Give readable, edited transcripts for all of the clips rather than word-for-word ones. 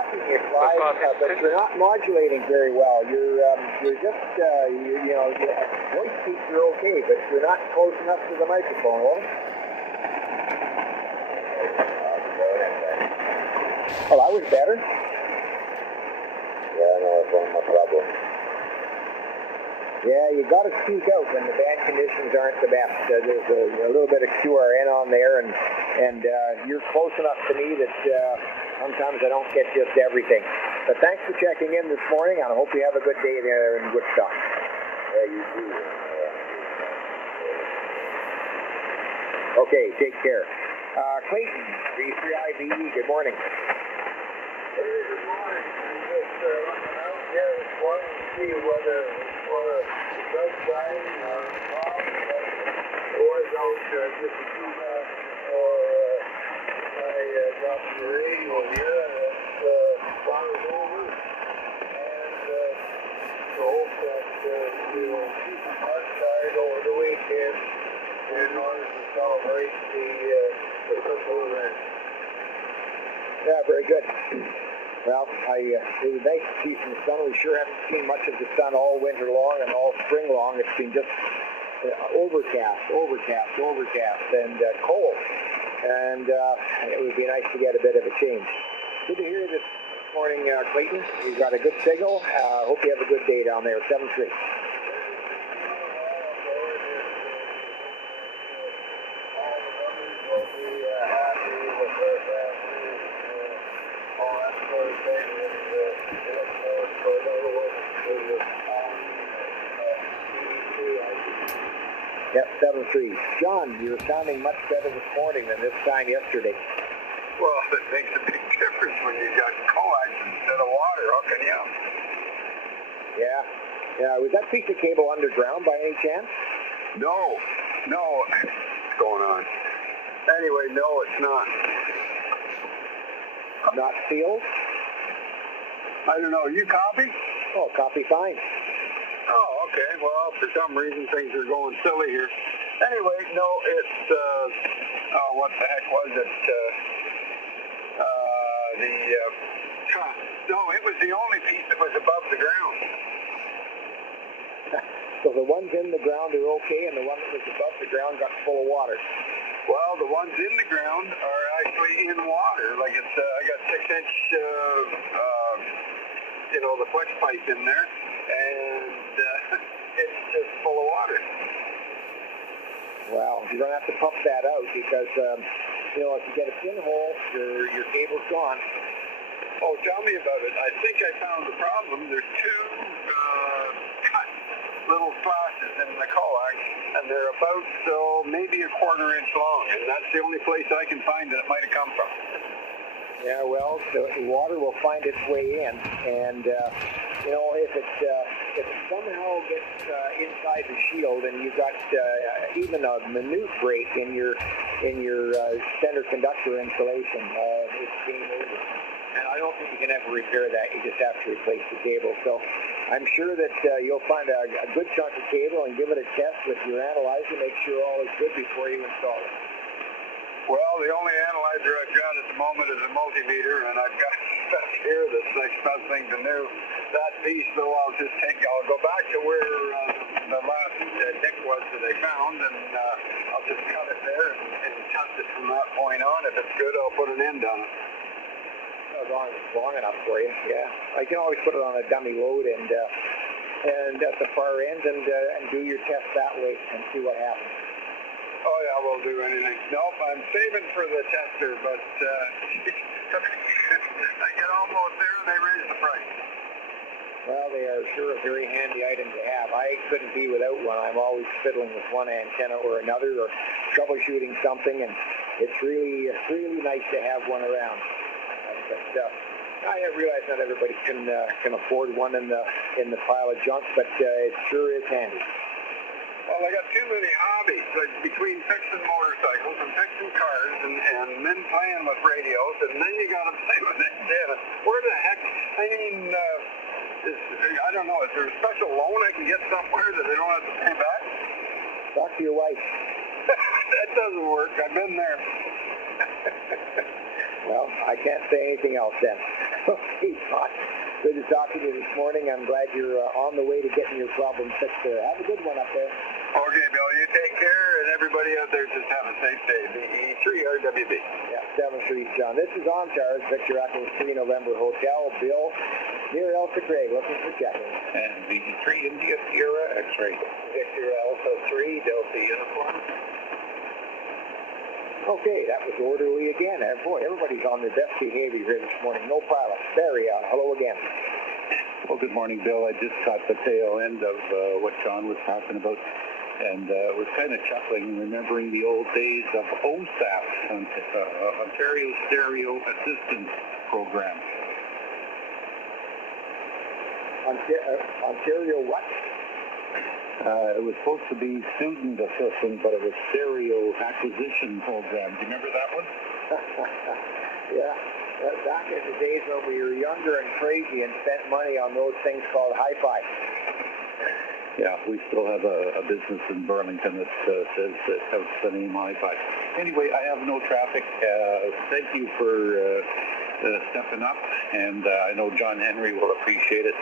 tracking it live, but you're not modulating very well. You're just, your voice peaks are okay, but you're not close enough to the microphone, Will. Oh, that was better. Yeah, no, it's one of my problems. Yeah, you got to speak out when the band conditions aren't the best. There's a little bit of QRN on there, and you're close enough to me that sometimes I don't get just everything. But thanks for checking in this morning, and I hope you have a good day there in Woodstock. Yeah, you too. Okay, take care. Clayton, V3IVE, good morning. Hey, good morning. I'm just looking out here this morning to see whether the sunshine or out just to do that, or I got the radio here and it's fired over, and to hope that we'll keep it outside over the weekend in order to celebrate the football event. Yeah, very good. Well, it was nice to see some sun. We sure haven't seen much of the sun all winter long and all spring long. It's been just overcast, and cold. And it would be nice to get a bit of a change. Good to hear you this morning, Clayton. You've got a good signal. Hope you have a good day down there, 7-3. Yep, 7-3. John, you're sounding much better this morning than this time yesterday. Well, it makes a big difference when you got coax instead of water hooking you up. Yeah. Was that piece of cable underground by any chance? No. What's going on? Anyway, no, it's not. Not sealed? I don't know. You copy? Oh, copy fine. Oh, okay. Well, for some reason things are going silly here. Anyway, no, it's what the heck was it? No, it was the only piece that was above the ground. So the ones in the ground are okay, and the one that was above the ground got full of water. Well, the ones in the ground are actually in water. Like I got 6-inch, the flex pipe in there, and it's just full of water. Well, you're going to have to pump that out because, if you get a pinhole, your cable's gone. Oh, tell me about it. I think I found the problem. There's two cut little slashes in the coax, and they're about, maybe a 1/4 inch long, and that's the only place I can find that it might have come from. Yeah, well, the water will find its way in, and if it somehow gets inside the shield, and you've got even a minute break in your center conductor insulation, it's game over. And I don't think you can ever repair that. You just have to replace the cable. So I'm sure that you'll find a good chunk of cable and give it a test with your analyzer. Make sure all is good before you install it. Well, the only analyzer I've got at the moment is a multimeter, and I've got stuff here that's next best thing to do. That piece, though, I'll go back to where the last nick was that I found, and I'll just cut it there and test it from that point on. If it's good, I'll put an end on it. As long as it's long enough for you, yeah. I can always put it on a dummy load and at the far end and do your test that way and see what happens. Oh yeah, we'll do anything. Nope, I'm saving for the tester, but I get almost there and they raise the price. Well, they are sure a very handy item to have. I couldn't be without one. I'm always fiddling with one antenna or another or troubleshooting something, and it's really nice to have one around. But I realize not everybody can afford one in the pile of junk, but it sure is handy. Well, I got too many hobbies, like between fixing motorcycles and fixing cars and then playing with radios, and then you got to play with antennas. Where the heck? I mean, I don't know. Is there a special loan I can get somewhere that I don't have to pay back? Talk to your wife. That doesn't work. I've been there. Well, I can't say anything else then. Hey, Scott. Good to talk to you this morning. I'm glad you're on the way to getting your problem fixed there. Have a good one up there. Okay, Bill, you take care, and everybody out there just have a safe day. VE3RWB. Yeah, 7th Street, John. This is Ontars, Victor Echo 3 November Hotel. Bill, near Elsa Gray, looking for checking. And VE3 India Sierra X-ray. Victor Alpha 3, Delta Uniform. Okay, that was orderly again. Boy, everybody's on their best behavior here this morning. No pilots. Barry, hello again. Well, good morning, Bill. I just caught the tail end of what John was talking about, and was kind of chuckling, remembering the old days of OSAP, Ontario Stereo Assistance Program. Ontario what? It was supposed to be student assistant, but it was stereo acquisition program. Do you remember that one? Yeah. Back in the days when we were younger and crazy and spent money on those things called hi-fi. Yeah, we still have a business in Burlington that says it has the name hi-fi. Anyway, I have no traffic. Thank you for stepping up, and I know John Henry will appreciate it.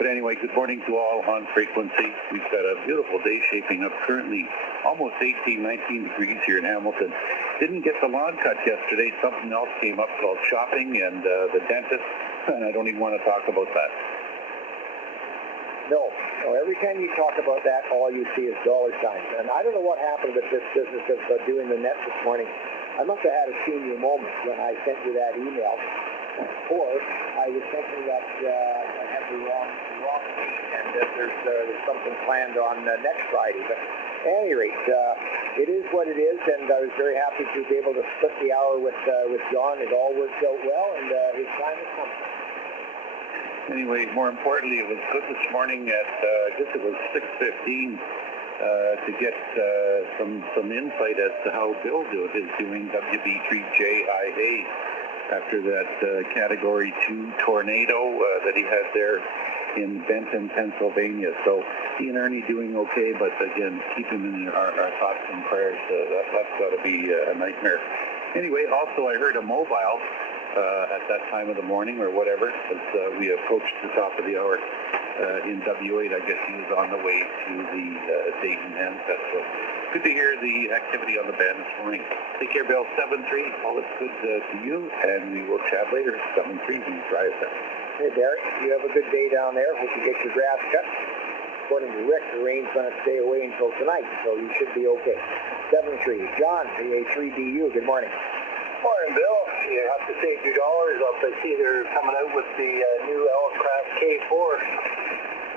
But anyway, good morning to all on frequency. We've got a beautiful day shaping up, currently almost 18, 19 degrees here in Hamilton. Didn't get the lawn cut yesterday. Something else came up called shopping and the dentist, and I don't even want to talk about that. No, every time you talk about that, all you see is dollar signs. And I don't know what happened with this business of doing the net this morning. I must have had a senior moment when I sent you that email. Or I was thinking that I had the wrong date and that there's something planned on next Friday. But at any rate, it is what it is, and I was very happy to be able to split the hour with John. It all worked out well, and his time has come. Anyway, more importantly, it was good this morning at, I guess it was 6:15, to get some insight as to how Bill is doing WB3JIA after that Category 2 tornado that he had there in Benton, Pennsylvania. So he and Ernie doing okay, but again, keep him in our thoughts and prayers. That's got to be a nightmare. Anyway, also I heard a mobile at that time of the morning or whatever, as we approached the top of the hour in W8. I guess he was on the way to the Dayton Handset. So good to hear the activity on the band this morning. Take care, Bill. 7-3. All is good to you, and we will chat later. 7-3. You try us out. Hey, Barry, you have a good day down there. Hope you get your grass cut. According to Rick, the rain's going to stay away until tonight, so you should be okay. 7-3. John, PA3DU, good morning. Morning, Bill. You have to save your dollars up. I see they're coming out with the new Elecraft K4.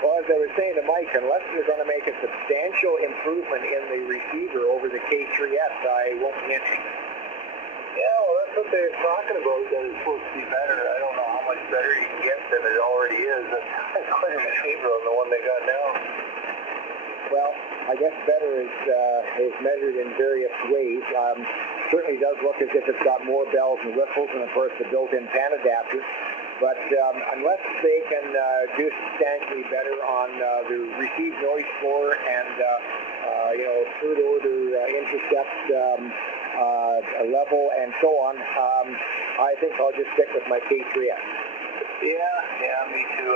Well, as I was saying to Mike, unless they're going to make a substantial improvement in the receiver over the K3S, I won't be interested. Yeah, well, that's what they're talking about, that it's supposed to be better. I don't know how much better you can get than it already is. That's quite a favor on the one they got now. Well, I guess better is measured in various ways. Certainly does look as if it's got more bells and whistles, and of course the built-in pan adapter. But unless they can do substantially better on the received noise floor and third order intercept level and so on, I think I'll just stick with my K3S. Yeah, me too.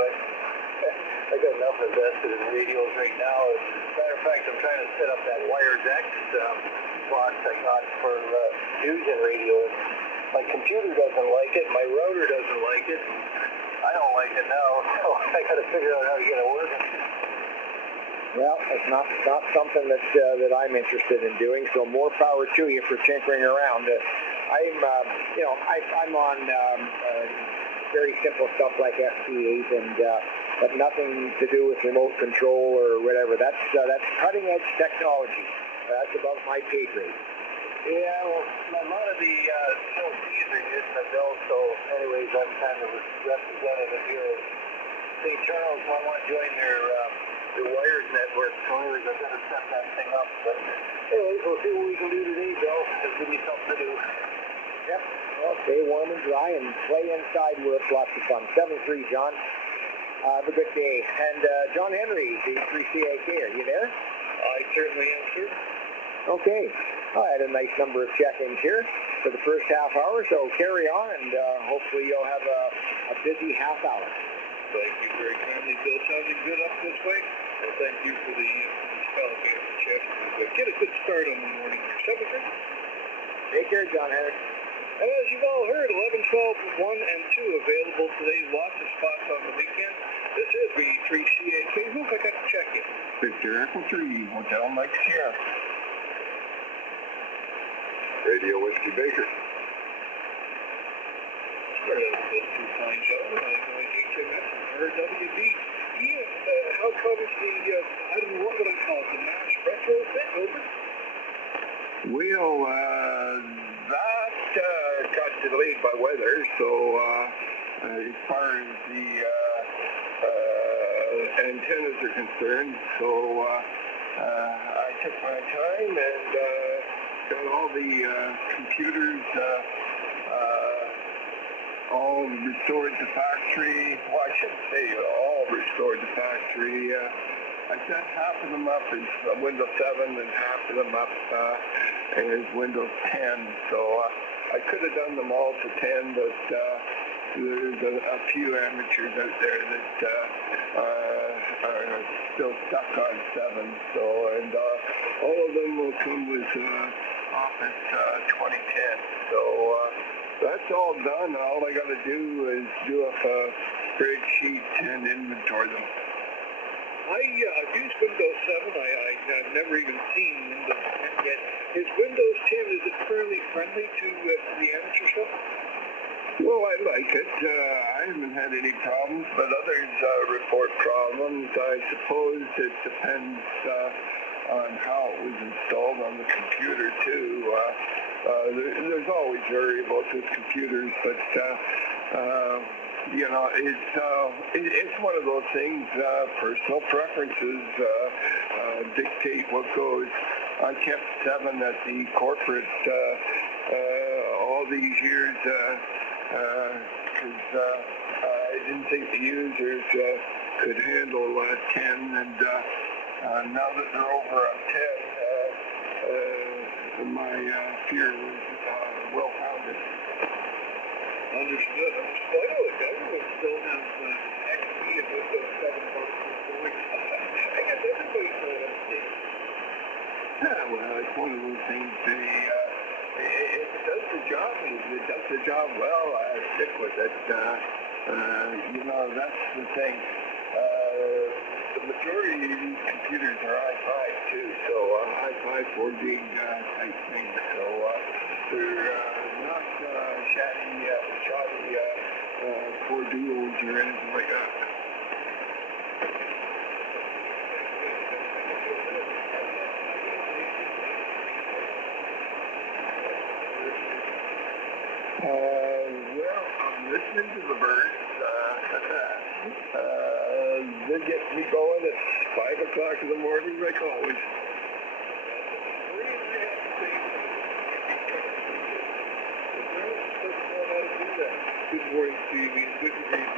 I got enough invested in radios right now. As a matter of fact, I'm trying to set up that Wires X box I got for fusion radios. My computer doesn't like it. My router doesn't like it. I don't like it now. So I got to figure out how to get it working. Well, it's not something that I'm interested in doing. So more power to you for tinkering around. I'm on very simple stuff like SP8 and but nothing to do with remote control or whatever. That's cutting edge technology. That's above my pay grade. Yeah, well, a lot of the LCs are using the bill, so anyways, I'm kind of a representative here of St. Charles. I want to join their wires network, so anyways, I've got to set that thing up. But anyways, we'll see what we can do today, Bill. There's going to be something to do. Yep. Well, stay warm and dry and play inside where it's lots of fun. 7-3, John. Have a good day. And John Henry, the 3CAK, are you there? I certainly am, sir. Okay. I had a nice number of check-ins here for the first half hour, so carry on, and hopefully you'll have a busy half hour. Thank you very kindly, Bill. Sounding good up this way? Well, thank you for the spell of the chance to get a good start on the morning. 7:30. Take care, John Henry. And as you've all heard, 11, 12, 1, and 2 available today. Lots of spots on the weekend. This is V3 CAK. Who have I got to check in? Victor Echo 3, Hotel Mike Sierra. Radio Whiskey Baker. Started out with those two fine gentlemen. I HMS and RWB. Ian, how comes the, I don't know, what would I call it, the mass retrofit, over? Well, that got delayed by weather, so as far as the antennas are concerned, so I took my time and got all the computers all restored to factory. Well, I shouldn't say all restored to factory. I set half of them up as Windows 7 and half of them up as Windows 10. So I could have done them all to 10, but there's a few amateurs out there that are still stuck on 7. So, and all of them will come with Office 2010. So that's all done. All I got to do is do up a spreadsheet and inventory them. I've used Windows 7. I've never even seen Windows 10 yet. Is Windows 10, is it fairly friendly to the amateur stuff? Well, I like it. I haven't had any problems, but others report problems. I suppose it depends on how it was installed on the computer, too. There's always variables with computers, but you know, it's one of those things. Personal preferences dictate what goes. I kept 7 at the corporate all these years because I didn't think the users could handle 10, and now that they're over on 10, my fear was well-founded. Understood. I know the government still has XP and Windows 7 boxes going. I guess everybody's going to see. Yeah, well, it's one of those things. If it does the job, and if it does the job well, I stick with it. You know, that's the thing. The majority of these computers are i5 too, so i5 4-gig type thing. So they're not shoddy 4 duals or anything like that. Well, I'm listening to the birds. They get me going at 5 o'clock in the morning, like always. Good morning to you, Ian. Good to hear you.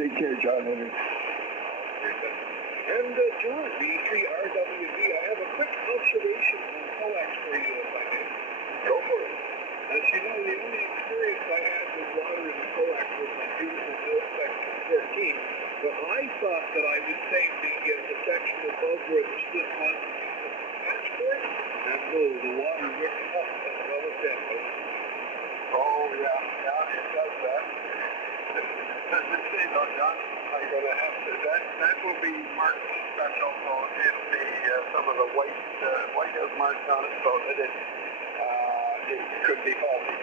Take care, John Henry. And John, V3RWB, I have a quick observation on coax for you, if I may. Go for it. As you know, the only experience I had with water in the coax was my beautiful Bill Section 14, but I thought that I would save the section above where the slip was passport, and no, the water went up as well as that was. Oh, yeah, it does that. Let's see, though, John, I'm going to have to, that will be marked special, so it'll be some of the white has marks on it, so that it could be faulty.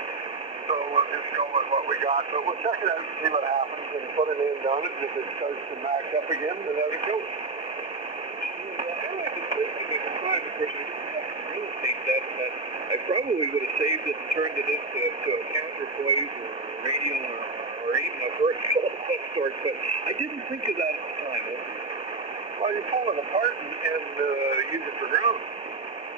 So we'll just go with what we got, but we'll check it out and see what happens and put an end on it. If it starts to max up again, then out it goes. Well, I've been thinking at the time, of course, I didn't have some real estate that I probably would have saved it and turned it into a counterpoise or radio or even a vertical of some sort, but I didn't think of that at the time. Well, you pull it apart and use it for ground.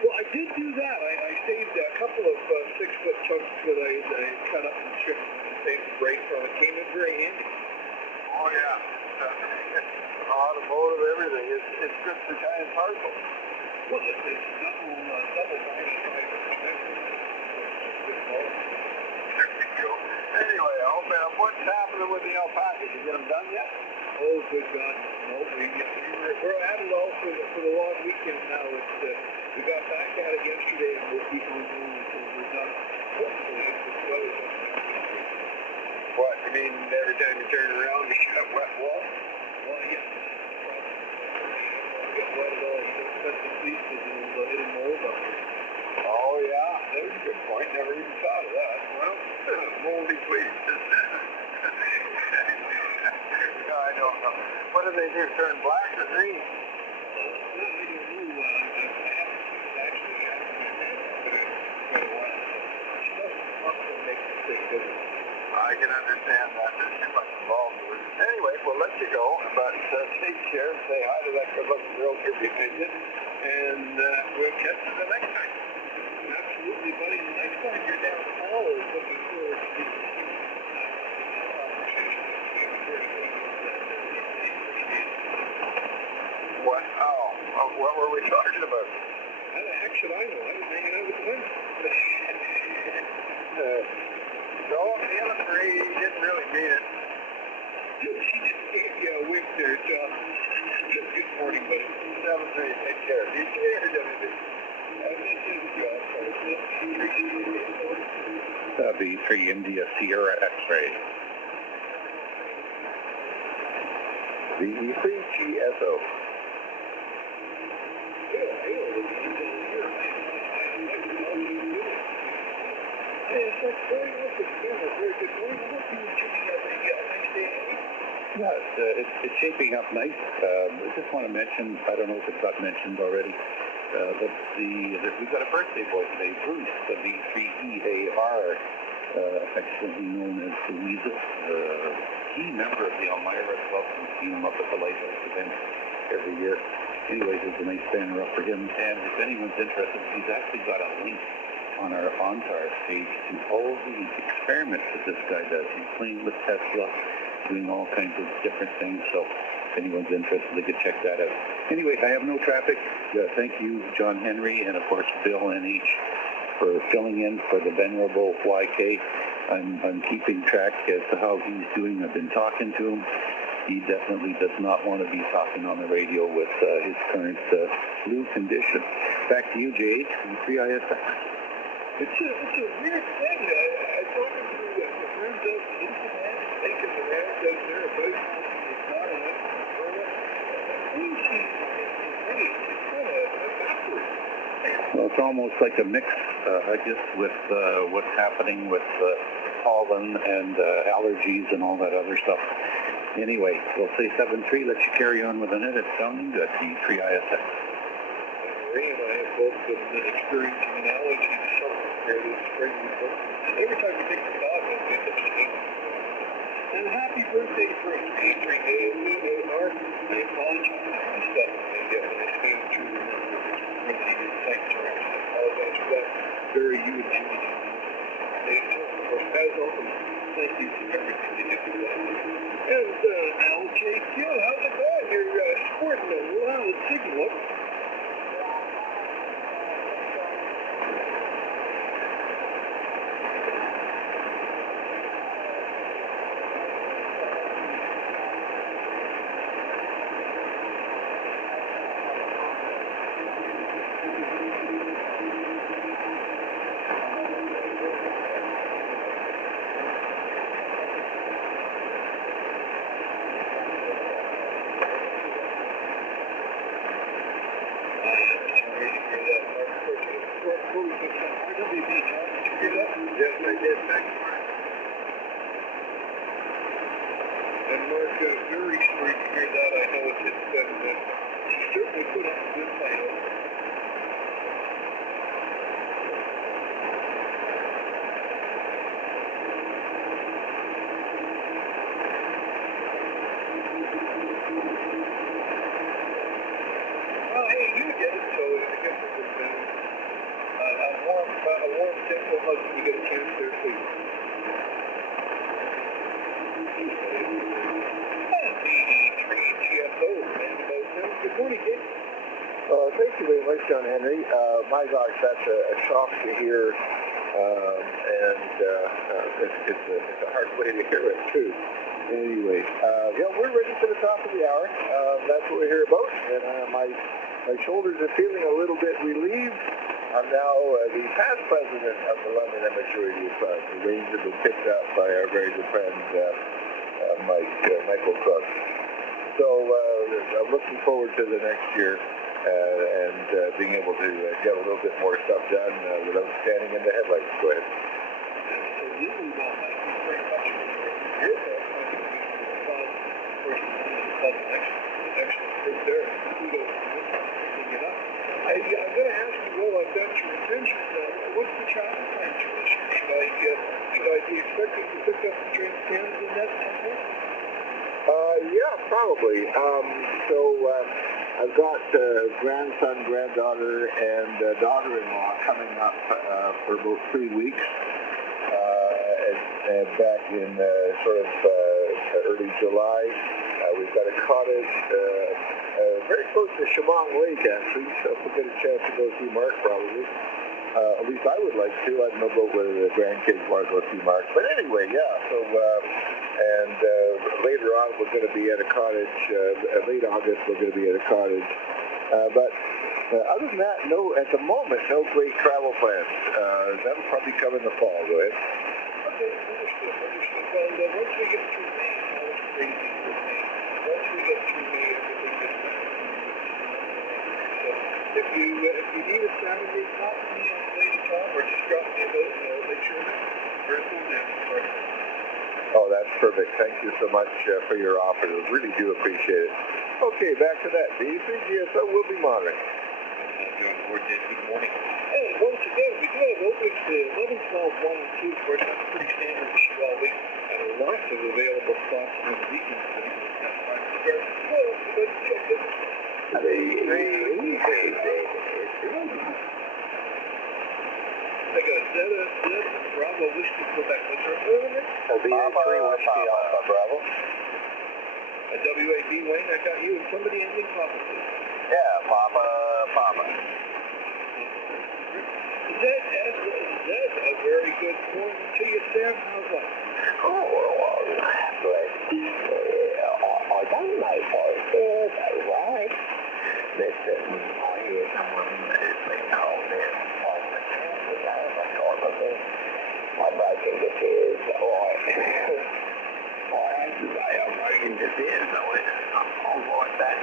Well, I did do that. I saved a couple of 6-foot chunks that I cut up and stripped and saved the brakes on. It came in very handy. Oh, yeah. Automotive, everything. It's good for giant parcels. Well, it's double binding happening with the alpacas? Did you get them done yet? Oh, good God, no. We're at it all for the long weekend now. We got back at it yesterday, and we'll keep on going until we're done. Hopefully, if the weather's up next week. What, you mean every time you turn around, you got wet wall? Well, yeah. Get wet at all. You don't cut the fleece because it'll mold up here. Oh, yeah, that's a good point. Never even thought of that. Well, moldy fleece. I don't know. What do they do, turn black or green? I don't know. I haven't actually asked my dad for quite a while. She doesn't want to make a big difference. I can understand that. There's too much involved with it. Anyway, we'll let you go, but take care. Say hi to that good-looking girl here behind you, and we'll catch you the next time. Absolutely, buddy. The next time you're down the hall is looking forward to this conversation. What? Oh, what were we talking about? How the heck should I know? I was hanging out with women. No, the other three didn't really mean it. She just gave you a wink there, John. Good morning, buddy. 7-3, take care. Do you see it or WB? V3 India Sierra X-ray. V3 GSO. Yeah, it's shaping up nice. I just want to mention, I don't know if it got mentioned already, but we've got a birthday boy today, Bruce, the V3EAR, affectionately known as the Weasel, key member of the Elmira Club. We've seen him up at the Lighthouse event every year. Anyways, there's a nice banner up for him. And if anyone's interested, he's actually got a link on our Ontars page to all the experiments that this guy does. He's playing with Tesla, doing all kinds of different things. So if anyone's interested, they could check that out. Anyway, I have no traffic. Thank you, John Henry, and of course, Bill NH, for filling in for the venerable YK. I'm keeping track as to how he's doing. I've been talking to him. He definitely does not want to be talking on the radio with his current flu condition. Back to you, Jade, from 3ISX. It's a weird thing. I talked to the friends out in Newfoundland, making the rounds out there about the car and went to Florida. It's kind of backwards. Well, it's almost like a mix, I guess, with what's happening with pollen and allergies and all that other stuff. Anyway, we'll say 7-3. Let you carry on with it. It's sounding good. The 3ISX. Ray and I have both been experiencing an allergy to something here this spring. Every time we take the dog, we end up sneezing. And happy birthday for a 3-3 EAR. I apologize for the stuff when I stand through the really tight terms. I apologize for that. Very you and Jimmy. Of course, as always, thank you for everything you do for us. And LJQ, how's it going? You're sporting a loud signal. Very sorry to hear that. I know it's been, she certainly put up a good fight. Well, hey, you did it, so I guess it was a warm, gentle hug when you get a chance there, too. Good morning, Dick. Thank you very much, John Henry. My gosh, that's a shock to hear It's a hard way to hear it, too. Anyway, we're ready for the top of the hour. That's what we're here about. And my shoulders are feeling a little bit relieved. I'm now the past president of the London Amateur Radio Club. The reins have been picked up by our very good friend, Michael Cook. So I'm looking forward to the next year and being able to get a little bit more stuff done without standing in the headlights. Go ahead. Absolutely, Bob. Thank you very much for your thoughts. Of course, an excellent group there. Kudos to picking it up. I'm going to ask you, well, I've got your attention. What's the travel plans for this year? Should I be expecting to pick up the train cans in that someplace? Yeah, probably. I've got grandson, granddaughter, and daughter-in-law coming up for about 3 weeks. And back in early July. We've got a cottage very close to Chemong Lake, actually, so if we get a chance to go see Mark, probably. At least I would like to. I don't know about whether the grandkids want to go see Mark. But anyway, yeah, so, later on we're going to be at a cottage, late August we're going to be at a cottage. But other than that, at the moment, no great travel plans. That'll probably come in the fall, go ahead. Okay, understood. Well, once we get through May, all is crazy with May. Once we get through May, everything gets back to normal. So if you need a Saturday, talk to me on the way to Tom, or just drop me a note and I'll make sure that we're cool now. Oh, that's perfect. Thank you so much for your offer. I really do appreciate it. Okay, back to that. The GSO will be monitoring. John Ford, good morning. And once again, we do have openings to 11, 12, 1, and 2. Of course, that's pretty standard issue all week. And lots of available spots for the weekend. Let's check this. I got Zeta, Bravo, Whiskey, Quebec. Was there a third one there? BA3 Whiskey Alpha Bravo. A WAB, Wayne, I got you. And somebody ending Papa, please. Yeah, Papa. Zed, a very good morning to you, Sam. How's life? I don't know if I said that right. Listen, I hear someone who's been called in on the campus over top of me. I'm breaking the tears, alright. I have to say I'm breaking the tears, I'm like that.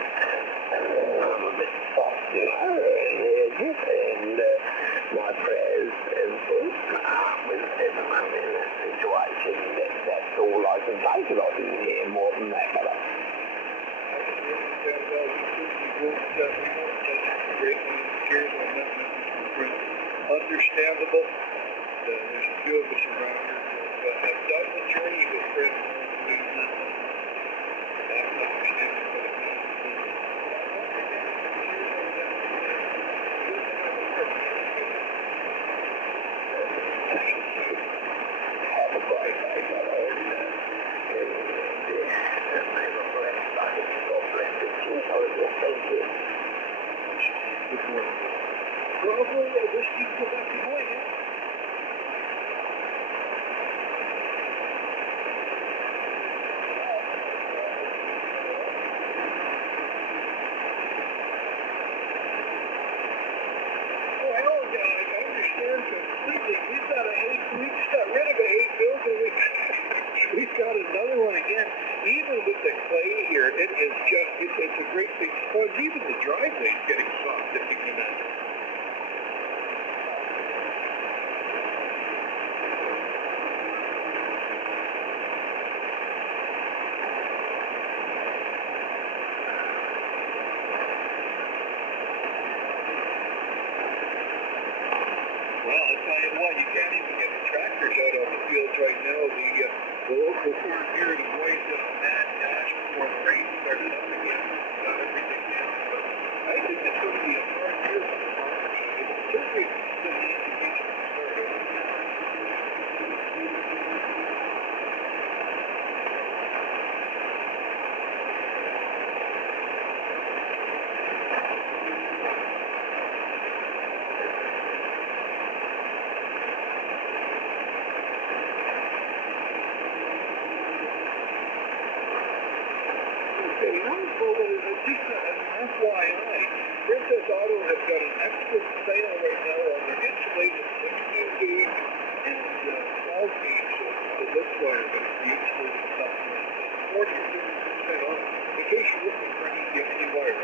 I'm a bit soft, and my prayers and things at the moment in this situation, that's all I can take it. I didn't hear more than that, but understandable. There's a few of us around here who have done the journey with Fred. That's understandable. have a great day, brother. And they were blessed. I think you got blessed. Thank you. Good morning. Bravo, Whiskey, Quebec, morning. We've got another one again. Even with the clay here, it is just, it's a great big sponge. Even the driveway is getting soft, if you can imagine. Well, I'll tell you what, you can't even get the tractors out on the fields right now. The local farm here to voice a mad dash before the rain started up again. Got everything down. But I think it's going to be a hard year for the farmers. It's certainly the indication to start over. FYI, Princess Auto has got an excellent sale right now on their insulated 16-gauge and 12-gauge lift wire that the insulated stuff. 40 or 50% off. In case you're looking for any wire.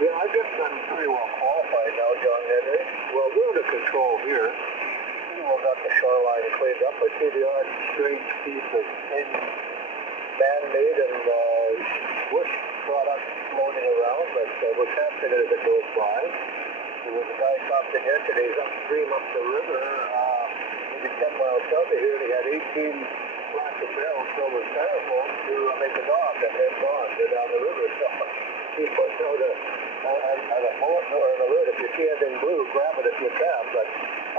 Yeah, I guess I'm pretty well qualified now, John Henry. Well, we're under control here. We've got the shoreline cleaned up. I see the odd strange piece of man-made and bush product floating around, but we're casting it as it goes by. There was a guy stopped in yesterday. He's upstream up the river, maybe 10 miles south of here, and he had 18 plastic barrels filled with styrofoam to make a dock, and they're gone. They're down the river, so he put out a bulletin or an alert. If you see anything blue, grab it if you can. But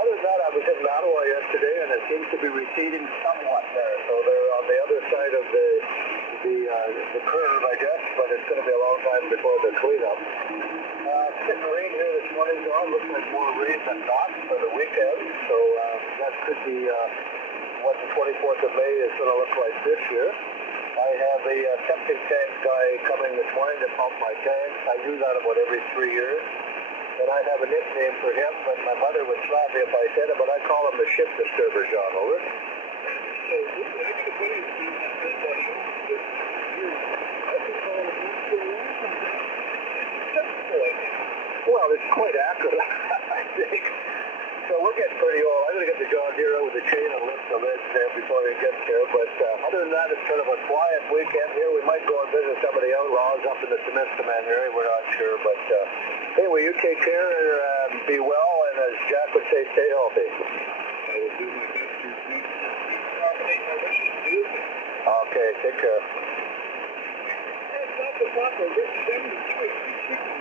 other than that, I was in Ottawa yesterday, and it seems to be receding somewhat there. So they're on the other side of the curve, I guess, but it's going to be a long time before the cleanup. Sitting rain here this morning, John. Looks like more rain than not for the weekend. So that could be what the 24th of May is going to look like this year. I have a septic tank guy coming this morning to pump my tanks. I do that about every 3 years. And I have a nickname for him, but my mother would slap me if I said it, but I call him the ship disturber, John. Over. So, I think the funny is doing that buddy this year. I can call him Mr. Wilson. It's acceptable, I think. Well, it's quite accurate, I think. So we're getting pretty old. I'm going to get the John Deere out with the chain and lift the lids there before he gets here. But other than that, it's kind of a quiet weekend here. We might go and visit some of the outlaws up in the Temiskaming area. We're not sure. But anyway, you take care, be well, and as Jack would say, stay healthy. I will do my best to accommodate my wishes to do. Okay, take care. That's not the proper. Rich 72.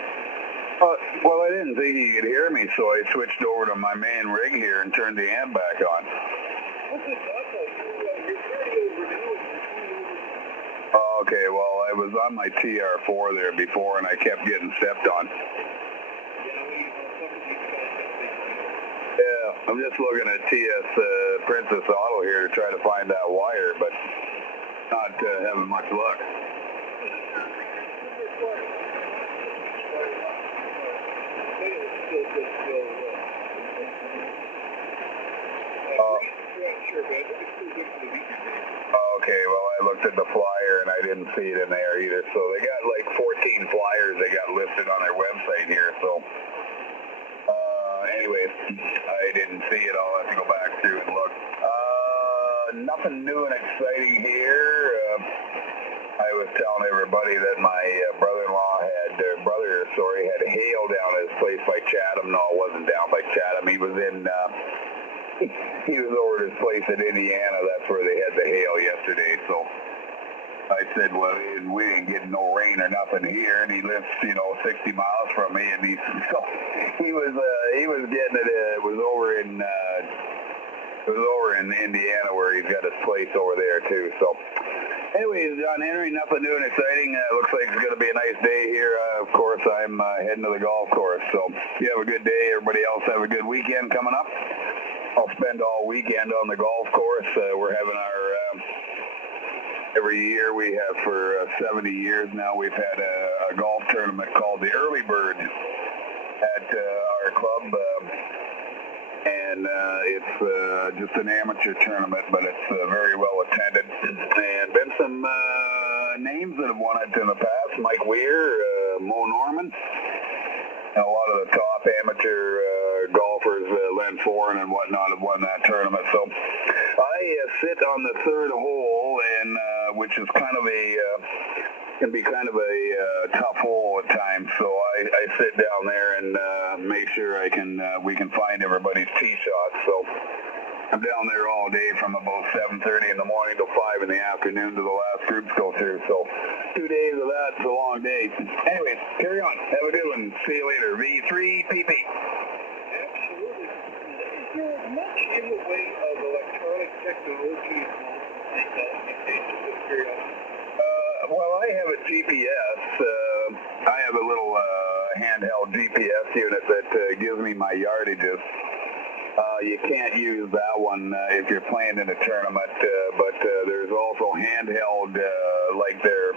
Well, I didn't think he could hear me, so I switched over to my main rig here and turned the amp back on. What's this not like? You're pretty over now. Oh, okay, well, I was on my TR4 there before, and I kept getting stepped on. Yeah, I'm just looking at TS Princess Auto here to try to find that wire, but not having much luck. Okay, well, I looked at the flyer and I didn't see it in there either. So they got like 14 flyers they got listed on their website here. So anyway, I didn't see it. I'll have to go back through and look. Nothing new and exciting here. I was telling everybody that my brother-in-law had hail down at his place by Chatham. No, it wasn't down by Chatham. He was in, he was over at his place in Indiana. That's where they had the hail yesterday. So I said, well, we didn't get no rain or nothing here, and he lives, 60 miles from me, and he was getting it. It was over in Indiana where he's got his place over there too. So. Anyways, John Henry, nothing new and exciting. Looks like it's going to be a nice day here. Of course, I'm heading to the golf course. So you have a good day. Everybody else have a good weekend coming up. I'll spend all weekend on the golf course. We're having our, every year we have for 70 years now, we've had a golf tournament called the Early Bird at our club. And and it's just an amateur tournament, but it's very well attended. And been some names that have won it in the past: Mike Weir, Mo Norman, and a lot of the top amateur golfers, Len Foran and whatnot, have won that tournament. So I sit on the third hole, and which is kind of can be kind of a tough hole at times. So I sit down there and make sure we can find everybody's tee shots. So I'm down there all day from about 7:30 in the morning till 5 in the afternoon to the last groups go through. So 2 days of that, it's a long day. Anyways, carry on. Have a good one. See you later. V3PP. Absolutely. Is there much in the way of electronic technology involved in just curiosity? Well, I have a GPS. I have a little handheld GPS unit that gives me my yardages. You can't use that one if you're playing in a tournament, but there's also handheld, like they're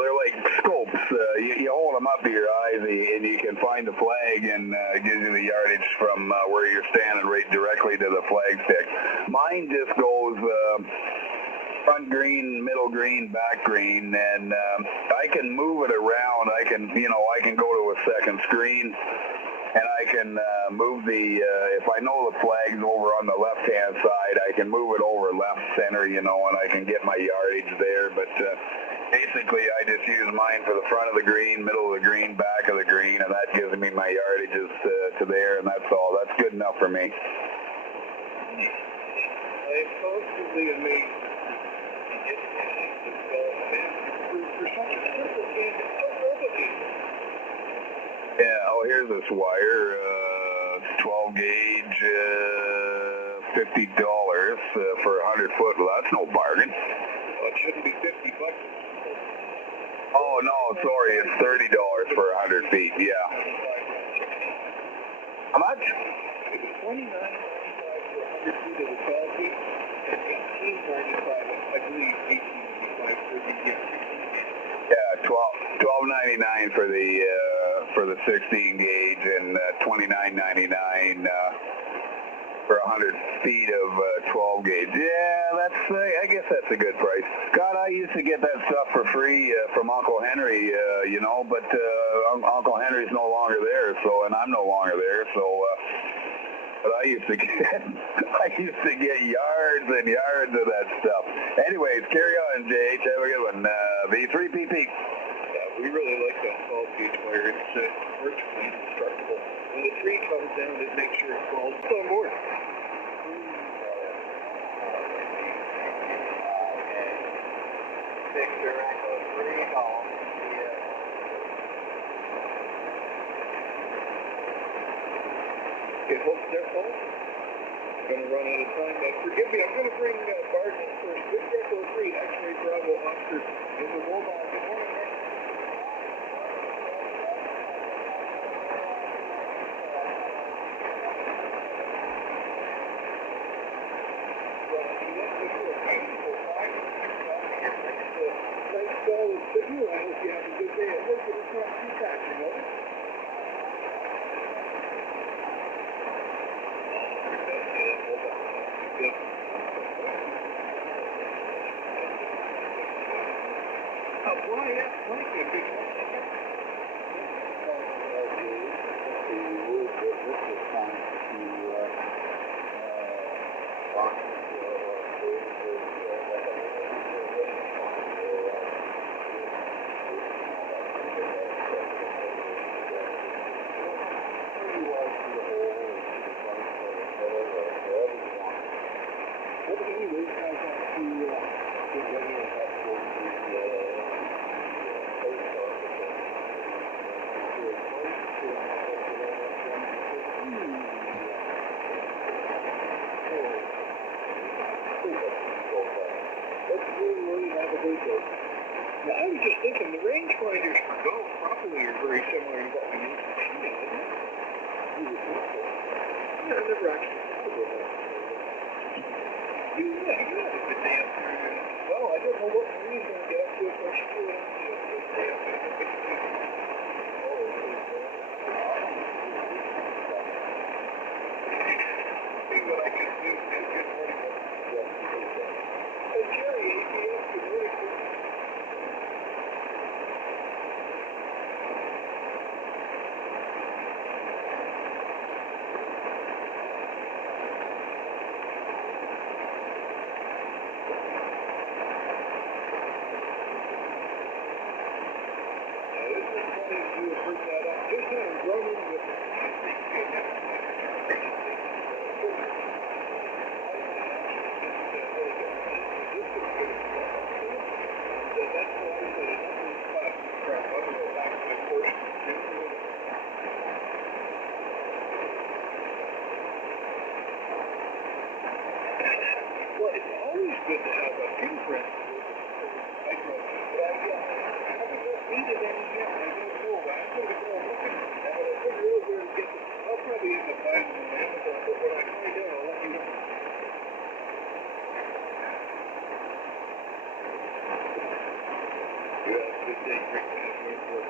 they're like scopes. You hold them up to your eyes, and you can find the flag, and it gives you the yardage from where you're standing right directly to the flag stick. Mine just goes front green, middle green, back green, and I can move it around. I can go to a second screen, and I can move if I know the flag's over on the left-hand side, I can move it over left center, and I can get my yardage there. But basically, I just use mine for the front of the green, middle of the green, back of the green, and that gives me my yardages to there, and that's all. That's good enough for me. I'm constantly amazed. For such a simple game, it's so complicated. Yeah, here's this wire, 12 gauge, $50 for 100 foot. Well, that's no bargain. Well, it shouldn't be $50. Oh, no, sorry, it's $30 for 100 feet, yeah. How much? It was $29.95 for 100 feet of the 12 feet, and $18.95, I believe, $18.95 for the 16 gauge. Yeah, $12.99 for the 16 gauge, and $29.99 for 100 feet of 12 gauge. Yeah, I guess that's a good price. God, I used to get that stuff for free from Uncle Henry, but Uncle Henry's no longer there, and I'm no longer there, but I used to get yards and yards of that stuff. Anyways, carry on, JH. Have a good one. V3PP. Yeah, we really like that 12 gauge wire. It's virtually indestructible. When the tree comes down, it makes sure it falls on board. Victor Echo 3 Golf. It hopes they're full. I'm going to run out of time. Forgive me, I'm going to bring Bart in first. Victor Echo 3, X-ray Bravo Oscar in the mobile. Good morning, Nick. Solid signal. I hope you have a good day at work, but it's not too taxing, you know? Why, yeah, plenty of big ones. Now, I was just thinking, the rangefinders for golf properly are very similar to what we use for shooting, isn't it? Yeah, I never actually thought about that. You had a good day up there. Well, I don't know what Marie's going to get up to if I should do it. heard that. I just had a run-in with the well, it's always good to have a few friends I know, but I haven't needed any yet. I don't know. I'm going to go looking and I'll figure out where to get them. I'll probably end up buying them on Amazon, but when I find out, I'll let you know. You have a good day. Great to have you on board.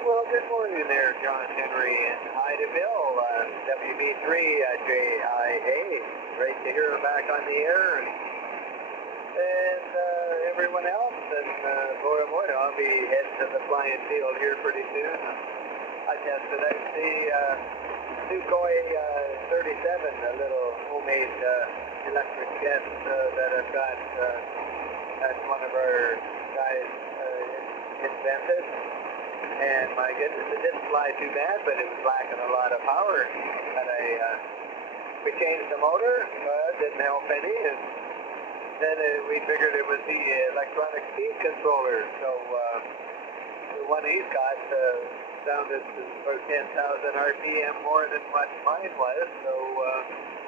Well, good morning there, John Henry, and hi to Bill, WB3JIA. Great to hear her back on the air, and everyone else, and boy, I'll be heading to the flying field here pretty soon. I tested out the Sukhoi 37, a little homemade electric jet that I've got that one of our guys invented. And my goodness, it didn't fly too bad, but it was lacking a lot of power. And we changed the motor, didn't help any, and then we figured it was the electronic speed controller. So the one he's got sounded about 10,000 RPM more than what mine was. So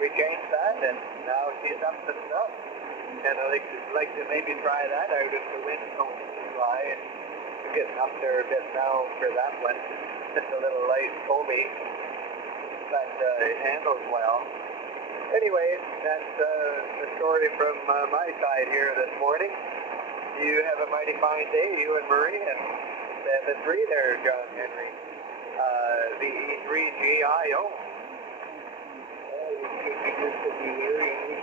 we changed that, and now she's up to snuff. And I'd like to maybe try that out if the wind don't fly. Getting up there a bit now for that one. It's a little light, foamy, but it handles well. Anyway, that's the story from my side here this morning. You have a mighty fine day, you and Marie, and the three there, John Henry. VE3GIO. Good to hear from you, Larry.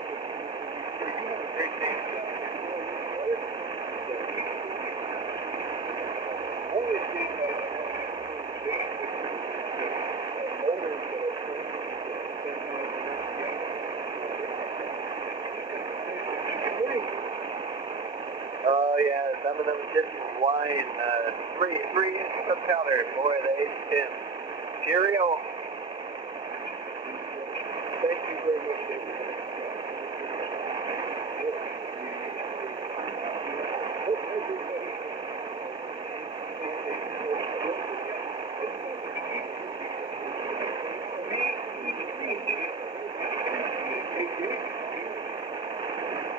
You have a great day. Oh yeah, some of them just whine. 3-inch propeller, boy, they spin. Cheerio. Thank you very much, David.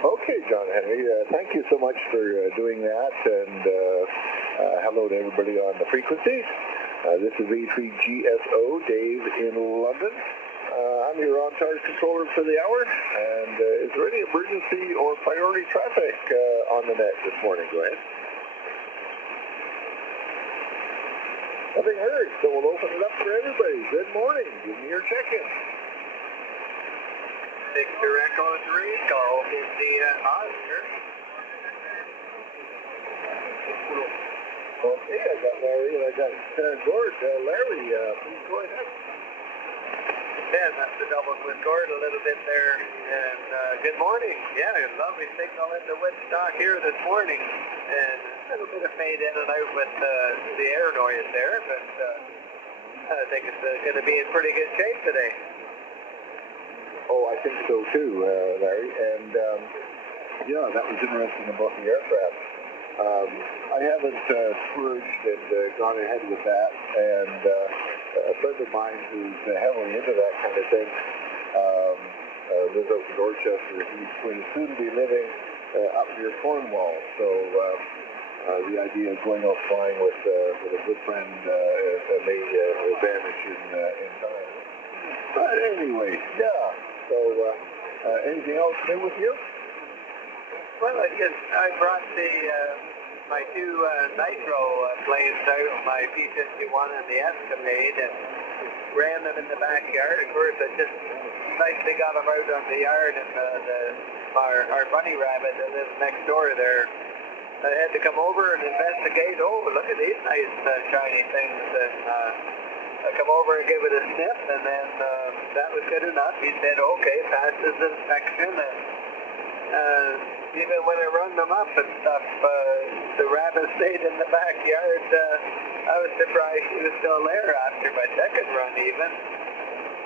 Okay, John Henry, thank you so much for doing that, and hello to everybody on the frequencies. This is A3GSO, Dave in London. I'm your Ontars controller for the hour, and is there any emergency or priority traffic on the net this morning? Go ahead. Nothing heard, so we'll open it up for everybody. Good morning. Give me your check-in. Victor Echo 3, call in the Oscar. Okay, I got Larry and I got Gord. Larry, please go ahead. Yeah, that's the doubles with Gord a little bit there. And good morning. Yeah, a lovely signal in the Woodstock here this morning. And a little bit of fade in and out with the air noise there, but I think it's going to be in pretty good shape today. Oh, I think so too, Larry. And yeah, that was interesting about the aircraft. I haven't splurged and gone ahead with that. And a friend of mine who's heavily into that kind of thing lives out in Dorchester. He's going to soon be living up near Cornwall. So the idea of going out flying with a good friend may vanish in time. But anyway, yeah. So anything else new with you? Well, I brought my two nitro planes out, my P-51 and the Escapade, and ran them in the backyard. Of course, I just nicely got them out on the yard, and our bunny rabbit that lives next door there, I had to come over and investigate. Oh, look at these nice shiny things. And I come over and give it a sniff, and then that was good enough. He said, okay, passes inspection. And even when I run them up and stuff, the rabbit stayed in the backyard. I was surprised she was still there after my second run even.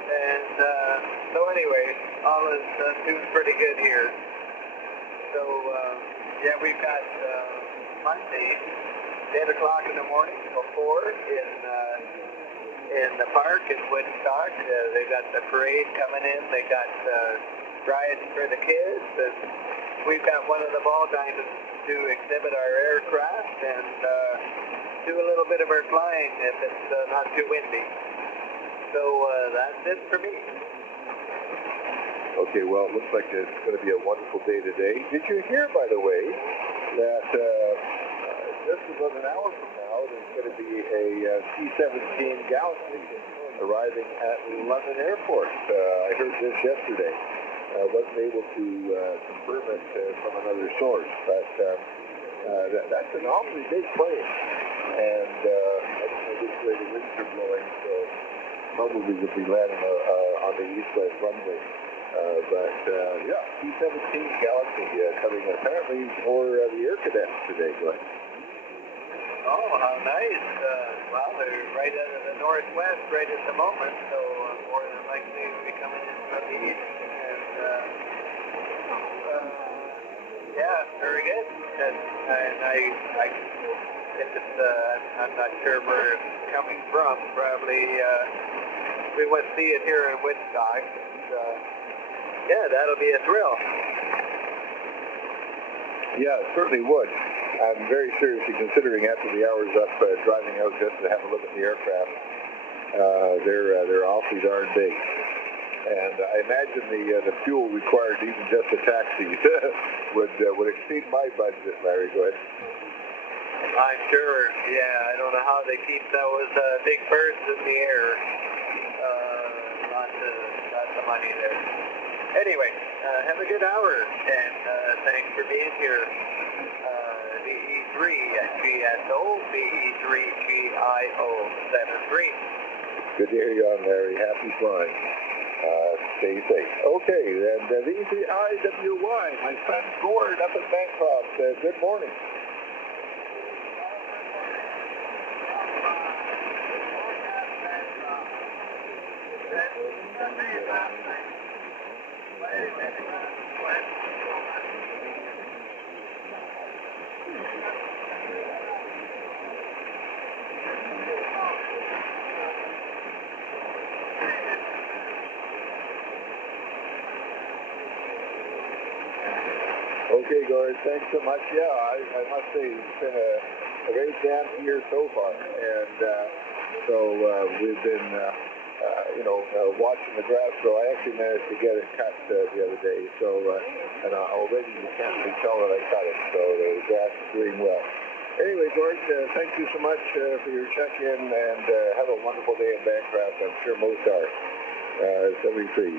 And so anyway, all is doing pretty good here. So yeah, we've got Monday, 10 o'clock in the morning till 4 in the park in Woodstock. They've got the parade coming in. They got rides for the kids, and we've got one of the ball diamonds to exhibit our aircraft and do a little bit of our flying if it's not too windy. So that's it for me. Okay, well, it looks like it's going to be a wonderful day today. Did you hear, by the way, that just about an hour from now, there's going to be a C-17 Galaxy arriving at London Airport. I heard this yesterday. I wasn't able to confirm it from another source, but that's an awfully big plane. And I don't know which way the winds are blowing, so probably will be landing on the east-west runway. But yeah, C-17 Galaxy coming apparently for the Air Cadets today. Go ahead. Oh, how nice. Well, they're right out of the northwest right at the moment, so more than likely will be coming in from the east. And yeah, very good. And I'm not sure where it's coming from. Probably we won't see it here in Woodstock. Yeah, that'll be a thrill. Yeah, it certainly would. I'm very seriously considering after the hour's up driving out just to have a look at the aircraft. They're awfully darn big. And I imagine the fuel required even just a taxi would exceed my budget, Larry. Go ahead. I'm sure. Yeah, I don't know how they keep those big birds in the air. Lots of money there. Anyway, have a good hour, and thanks for being here. VE3 GSO, VE3GIO 73. Good to hear you on, Larry. Happy flying. Stay safe. Okay, and these are the IWY, my friend Gord up at Bancroft. Good morning. Okay, Gord, thanks so much. Yeah, I must say it's been a very damp year so far, and so we've been, watching the grass grow. I actually managed to get it cut the other day, so and already you can't really tell that I cut it, so the grass is doing well. Anyway, Gord, thank you so much for your check-in, and have a wonderful day in Bancroft. I'm sure most are. 73.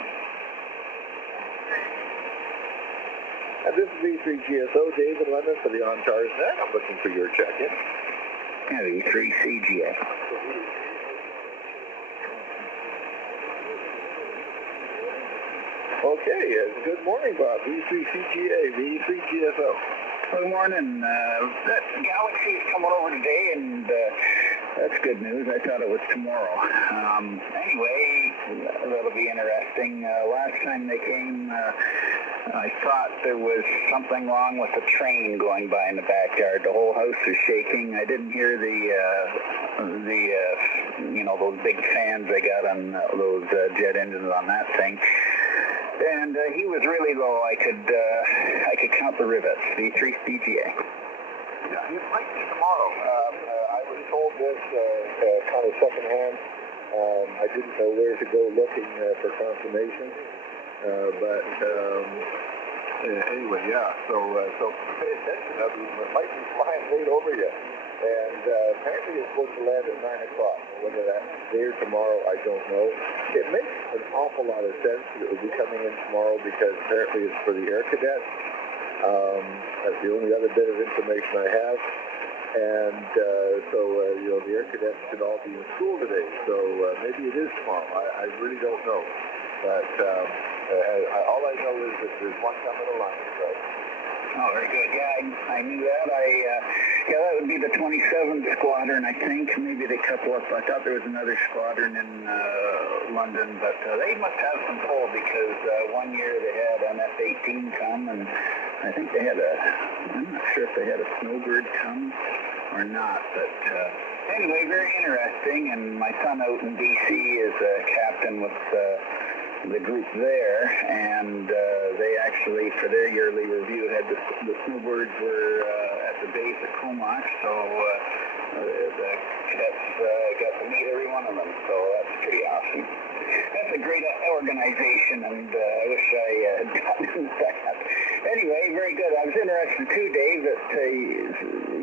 And this is V3GSO, Dave in London for the Ontars Net. I'm looking for your check-in. V3CGA. Okay, good morning, Bob. V3CGA, V3GSO. Good morning. That Galaxy's coming over today, and that's good news. I thought it was tomorrow. Anyway, that'll be interesting. Last time they came, I thought there was something wrong with the train going by in the backyard. The whole house was shaking. I didn't hear those big fans they got on those jet engines on that thing. And he was really low. I could count the rivets. V3CGA. Yeah, it might be tomorrow. I was told this kind of secondhand. I didn't know where to go looking for confirmation. Anyway, yeah. So pay attention. It might be flying right over you. And apparently it's supposed to land at 9 o'clock. Whether that's today or tomorrow, I don't know. It makes an awful lot of sense that it will be coming in tomorrow because apparently it's for the air cadets. That's the only other bit of information I have. And the air cadets should all be in school today. So maybe it is tomorrow. I really don't know. But all I know is that there's one coming along. Right? Oh, very good. Yeah, I knew that. That would be the 27th Squadron, I think. Maybe they couple up. I thought there was another squadron in London, but they must have some pull because one year they had an F-18 come, and I think they had I'm not sure if they had a Snowbird come or not, but anyway, very interesting. And my son out in D.C. is a captain with the group there, and they actually, for their yearly review, had the Snowbirds were at the base of Comox, so the cadets got to meet every one of them, so that's pretty awesome. That's a great organization, and I wish I had gotten that. Anyway, very good. I was interested too, Dave, that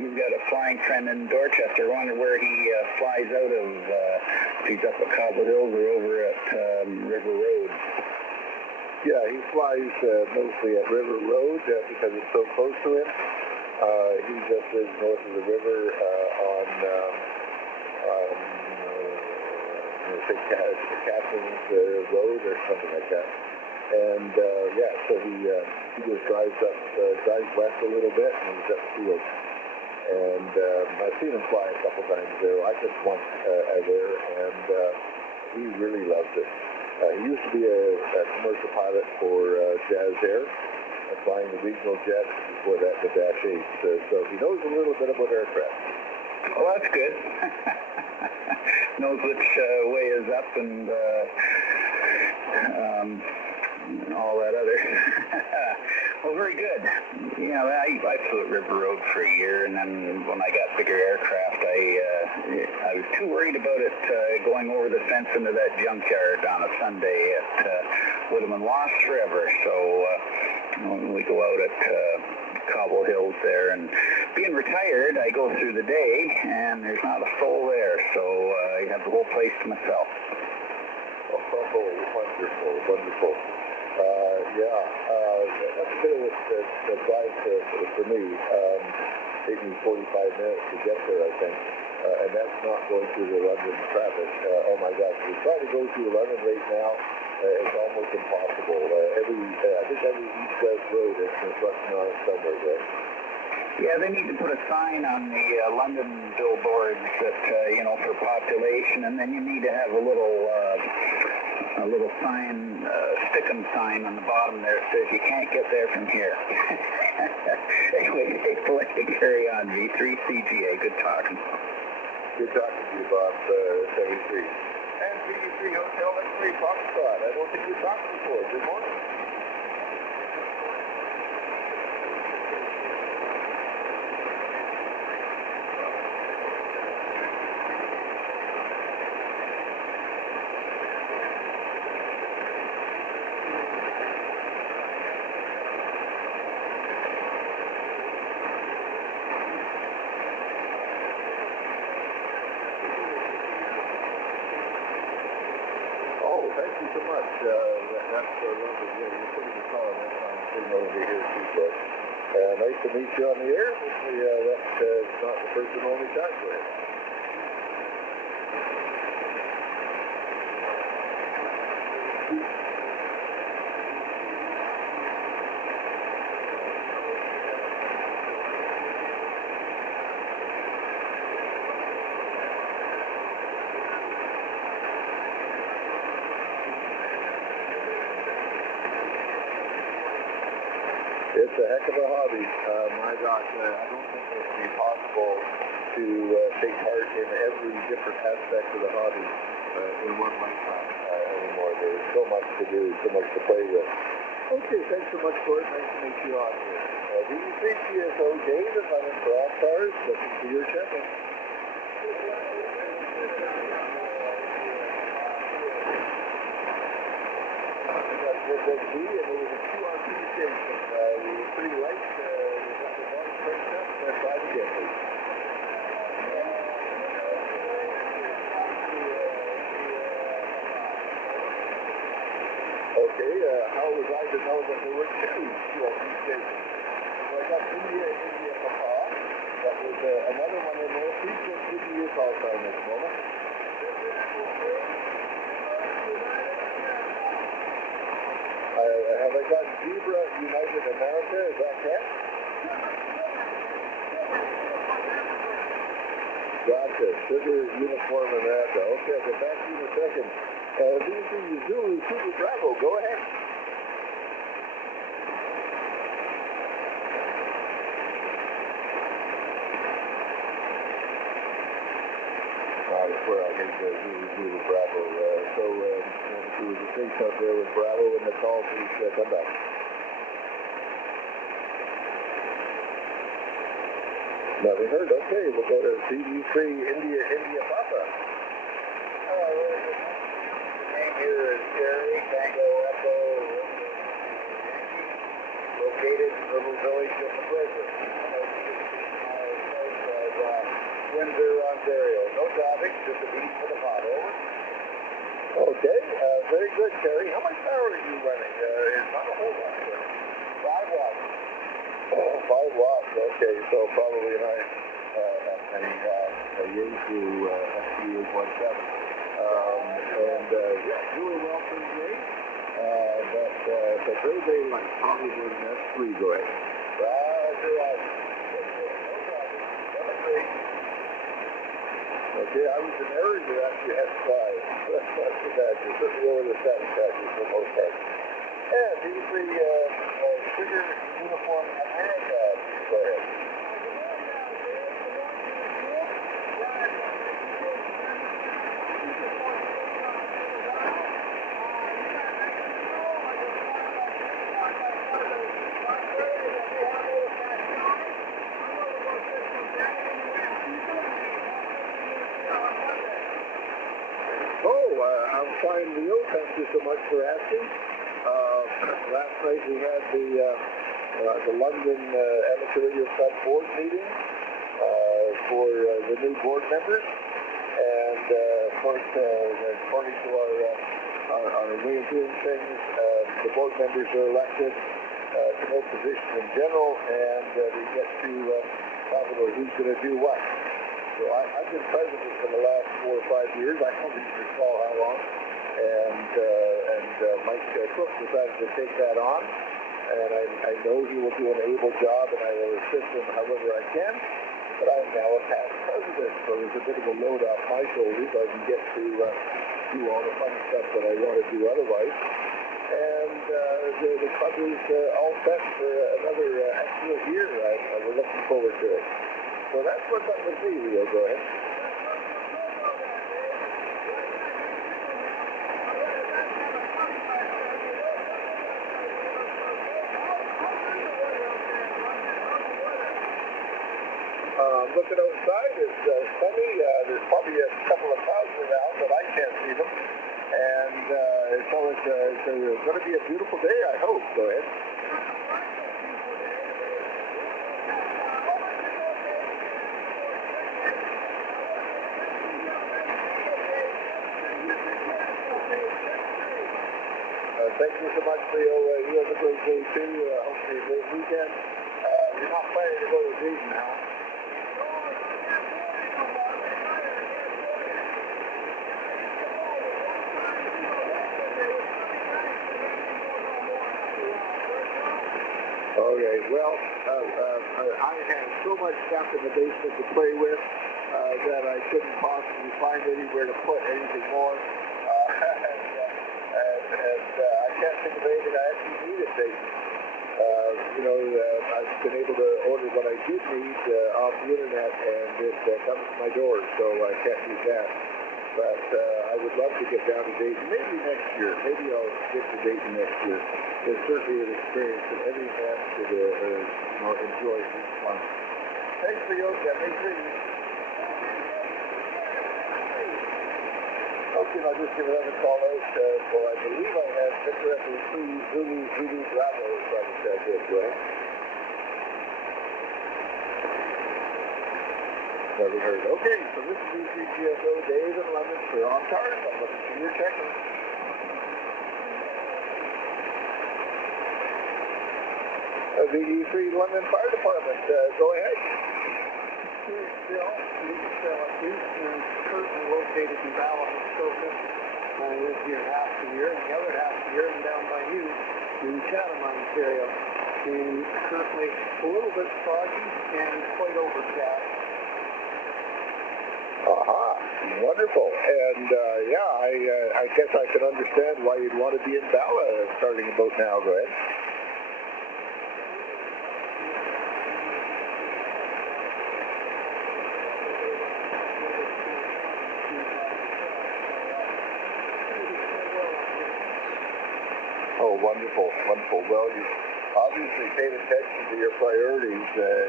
you've got a flying friend in Dorchester. I wonder where he flies out of, if he's up at Cobble Hills or over at River Road. Yeah, he flies mostly at River Road because it's so close to him. He just lives north of the river on Catherine's Road or something like that. And so he just drives west a little bit and he's upfield. And I've seen him fly a couple times there. I just once there, and he really loves it. He used to be a commercial pilot for Jazz Air, flying the regional jet, before that the Dash 8. So he knows a little bit about aircraft. Well, that's good. Knows which way is up and all that other. Well, very good. Yeah, I flew at River Road for a year, and then when I got bigger aircraft, I was too worried about it going over the fence into that junkyard on a Sunday. It would have been lost forever. So when we go out at Cobble Hills there, and being retired, I go through the day, and there's not a soul there, so I have the whole place to myself. Oh, wonderful. That's a bit of a drive for me. Take me 45 minutes to get there, I think. And that's not going through the London traffic. Oh my gosh, if you try to go through London right now, it's almost impossible. I think every east-west road is construction on it somewhere, right? Yeah, they need to put a sign on the London billboards that, for population, and then you need to have a little sign, stick-em sign on the bottom there that says you can't get there from here. Anyway, let's carry on. V3CGA, good talking. Good talking to you, Bob, 73. And V3 Hotel X3 Foxtrot. I don't think we've talked before. Good morning. signal over here too, Bud. Nice to meet you on the air. Hopefully that's not the first and only time for you. It's a heck of a hobby. My gosh, I don't think it would be possible to take part in every different aspect of the hobby in one lifetime anymore. There's so much to do, so much to play with. Okay, thanks so much, Gord. Nice to meet you on here. VE3 CSO Dave is running for Ontars, looking for your check-in. And it was a QRP station. We were pretty light. We got the one cranked up and by the gate. Okay, how was I to know that there were two QRP stations? So I got India, Papa. That was another one in there. Please just give me your call sign this moment. Have I got Zebra United America? Is that correct? Gotcha. Sugar Uniform America. Okay, I'll get back to you in a second. Zulu, Super Bravo, go ahead. I swear I hate Zulu Bravo. So if there was a face out there with Bravo in the call, please come back. Nothing heard. Okay, we'll go to CV3 India Papa. Hello, the name here is Terry, Tango Echo, located in a little village in the present. Windsor, Ontario. No traffic, just a beat for the pot. Over. Okay, very good, Terry. How much power are you running? It's not a whole lot. 5 watts. Oh, 5 watts. Okay, so probably a Yaesu SC817. Yeah, really well for the day. But very, very light. Probably an S3. Go ahead. Roger. Okay, I was in error to actually have 5. That's not too bad. You're certainly over the satisfaction for the most part. And these Sugar Uniform America. Go ahead. I'm fine, Leo. Thank you so much for asking. Last night we had the London Amateur Radio Club board meeting for the new board members, and of course, according to our way of doing things, the board members are elected to no position in general, and they get to talk about who's going to do what. So I've been president for the last 4 or 5 years. I don't even recall how long. And Mike Cook decided to take that on. And I know he will do an able job, and I will assist him however I can. But I am now a past president, so there's a bit of a load off my shoulders. I can get to do all the fun stuff that I want to do otherwise. And the club is all set for another excellent year. We're looking forward to it. So that's what's up with me, Leo. Go ahead. Looking outside, it's sunny. There's probably a couple of clouds around, but I can't see them. And so it's going to be a beautiful day, I hope. Go ahead. Thank you so much, Leo. You have a great day, too. Hopefully a great weekend. You're not planning to go to Dayton now. Okay, well, I had so much stuff in the basement to play with that I couldn't possibly find anywhere to put anything more. I can't think of anything I actually need at Dayton. I've been able to order what I did need off the internet, and it comes to my door, so I can't do that. But I would love to get down to Dayton, maybe next year. Maybe I'll get to Dayton next year. It's certainly an experience that every man should enjoy each one. Thanks, Leo. Yeah, make sure you... Okay, I'll just give another call out. I believe I have Victor Echo Zulu Bravo, if I said this right. Never heard. Okay, so this is E3GSO Dave in London for Ontars. I'm looking for your checking. The E3 London Fire Department, go ahead. Here's Bill, and currently located in Ballard, Minnesota. I live here half the year, and the other half the year I'm down by you in Chatham, Ontario. And currently a little bit foggy and quite overcast. Aha, wonderful. And I guess I can understand why you'd want to be in Bala starting about now. Go ahead. Oh, wonderful, wonderful. Well, you've obviously paid attention to your priorities.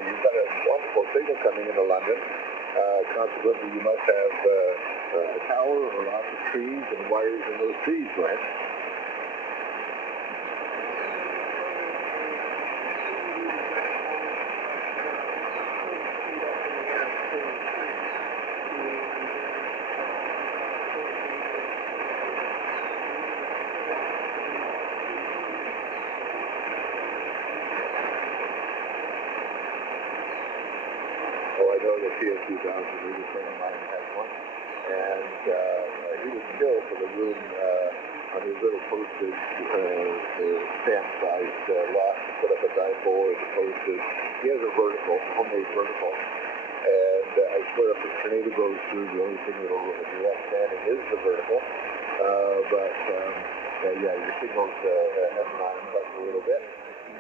You've got a wonderful signal coming into London. Consequently, you must have a tower or lots of trees and wires in those trees, right? I know the PS2000, a really friend of mine has one, and he was killed for the room on his little postage stamp-sized lot to put up a dipole as opposed to, he has a vertical, homemade vertical, and I swear if a tornado goes through, the only thing that will be left standing is the vertical, your signals have not cut a little bit,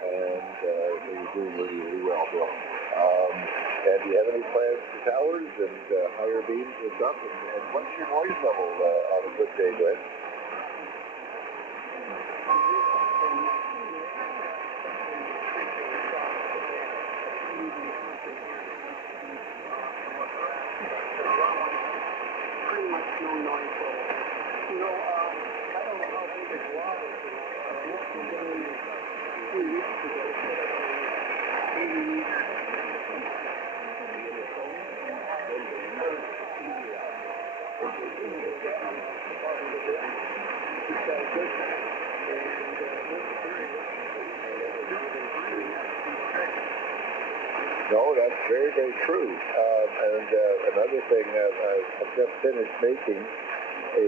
and so you're doing really, really well, Bill. And do you have any plans for towers and higher beams and stuff? And what's your noise level on a good day, Glenn? Pretty much no noise level. I don't know how big it was. I looked at it 2 weeks ago. 80 meters. No, that's very, very true. And another thing, I've just finished making a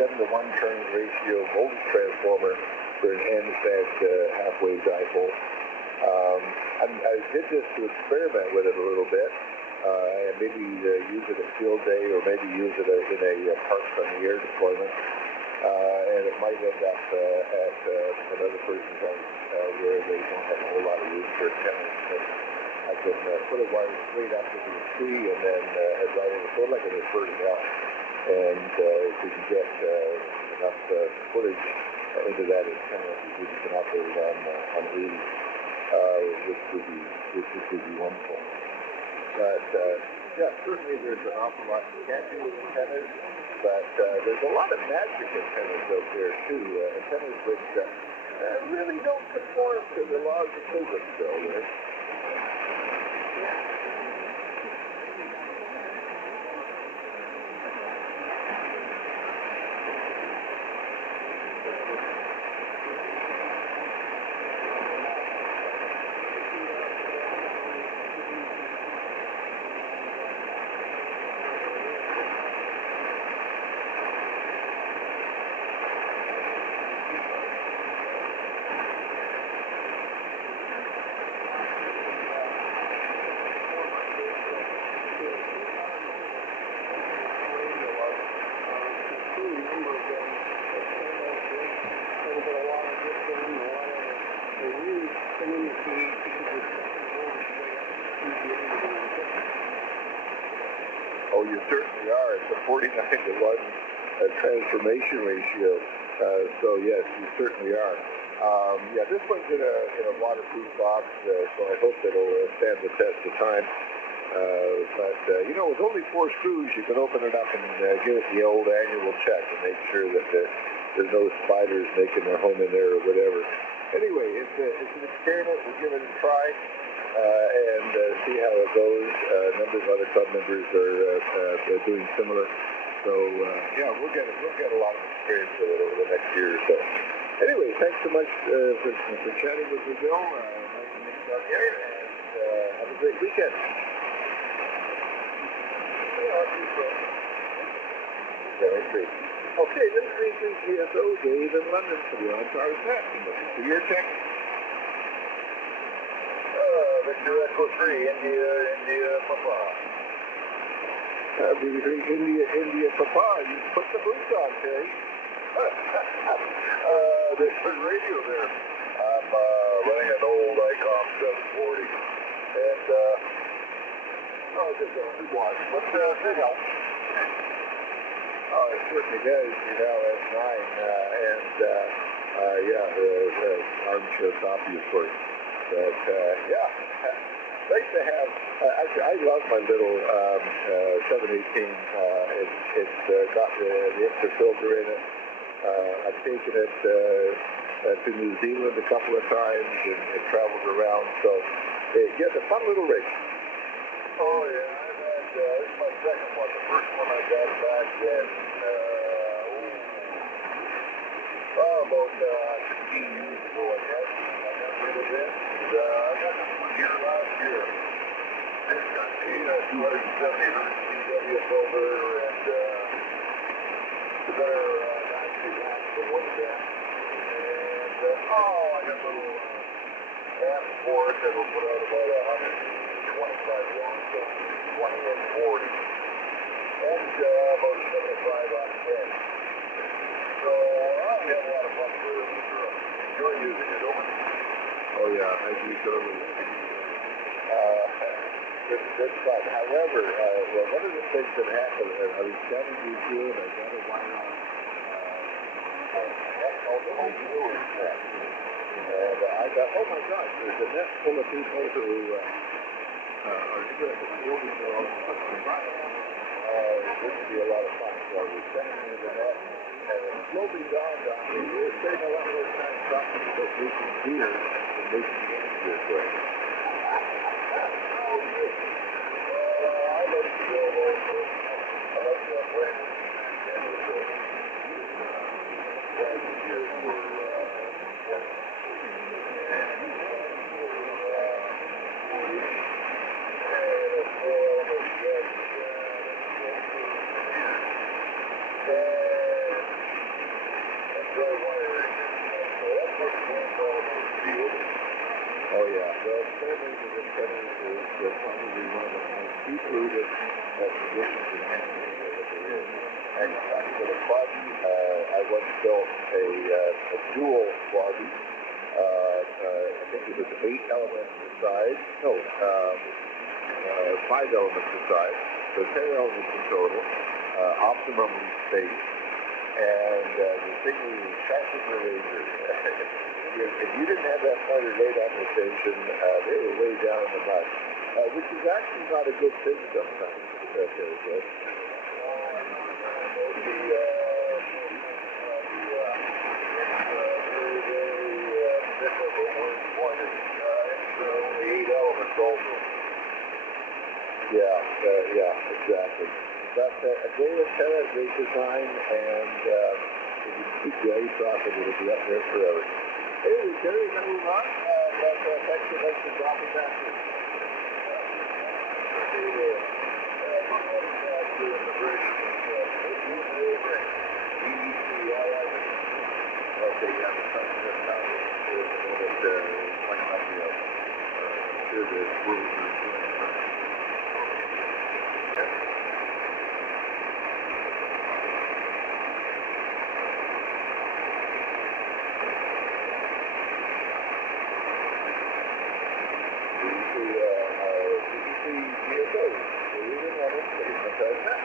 7-to-1 turn ratio voltage transformer for an NSAT halfway dipole. I did this to experiment with it a little bit. And maybe use it at field day, or maybe use it in a parks on the air deployment. And it might end up at another person's house where they don't have a whole lot of room for antennas. But I can put a wire straight up into the tree and then right in the sort of like an inverted L. And if you can get enough footage into that antenna, you can operate on 80, which would be wonderful. But, certainly there's an awful lot you can't do with antennas, but there's a lot of magic antennas out there, too. Antennas which really don't conform to the laws of physics, though, right? when you see, because there's something wrong with the way up to the end of the Oh, you certainly are. It's a 49 to 1 transformation ratio. So yes, you certainly are. Yeah, this one's in a waterproof box, so I hope it'll stand the test of time. But you know, with only 4 screws, you can open it up and give it the old annual check and make sure that there's no spiders making their home in there or whatever. Anyway, it's an experiment. We'll give it a try and see how it goes. A number of other club members are doing similar. So yeah, we'll get a lot of experience with it over the next year or so. Anyway, thanks so much for chatting with me, Bill. Nice to meet you on the air, and have a great weekend. Very great. Okay, this is 33 GSO, Dave in London for the Ontars Net. Looking for your text. Victor Echo 3, India, Papa. India, Papa. You put the boots on, Terry. There's good radio there. I'm running an old Icom 740. And, just a few watts, but it helps. Oh, it certainly does. You're now at 9, and armchair copy, of course. But nice to have. Actually, I love my little 718. It's got the extra filter in it. I've taken it to New Zealand a couple of times and traveled around. So it's a fun little rig. Oh yeah, I've had. This is my second one. The first one I got back then. About 15 years ago, I guess. I got rid of it. I got this one here last year. It's got the 270 hertz CW filter and the better 90 watts for 1 gas. And I got a little amp for it that will put out about 125 watts, so 20 and 40. And about 75 on 10. So I have a lot of fun with it. Enjoy using it, over. Oh yeah, I do totally. Good fun. However, one of the things that happened, I was down in New Zealand, I got a wire on the home viewers net. And I thought, oh my gosh, there's a net full of people who are interested in building their own custom product. This would be a lot of fun. So I was sending into the net, and it slowly dawned on me, we're spending a lot more time talking about making beer than making games this way. Oh yeah, well, filming with antennas is probably one of the most deep-rooted traditions in handling that there is. And for the quaddy, I once built a dual quaddy. I think it was 8 elements a side. No, 5 elements a side. So 10 elements in total, optimally spaced. And the thing was sharp as a razor. If you didn't have that fighter right on the station, they were way down in the mud, which is actually not a good thing sometimes. Yeah, exactly. But a great antenna, great design, and if you keep the ice off it, it'll be up there forever. Hey, Terry, you gonna move on? Thanks for dropping back here. Okay, yeah, the sun just out. It's like nothing else. Sure, the rules are doing it. Ontars Net.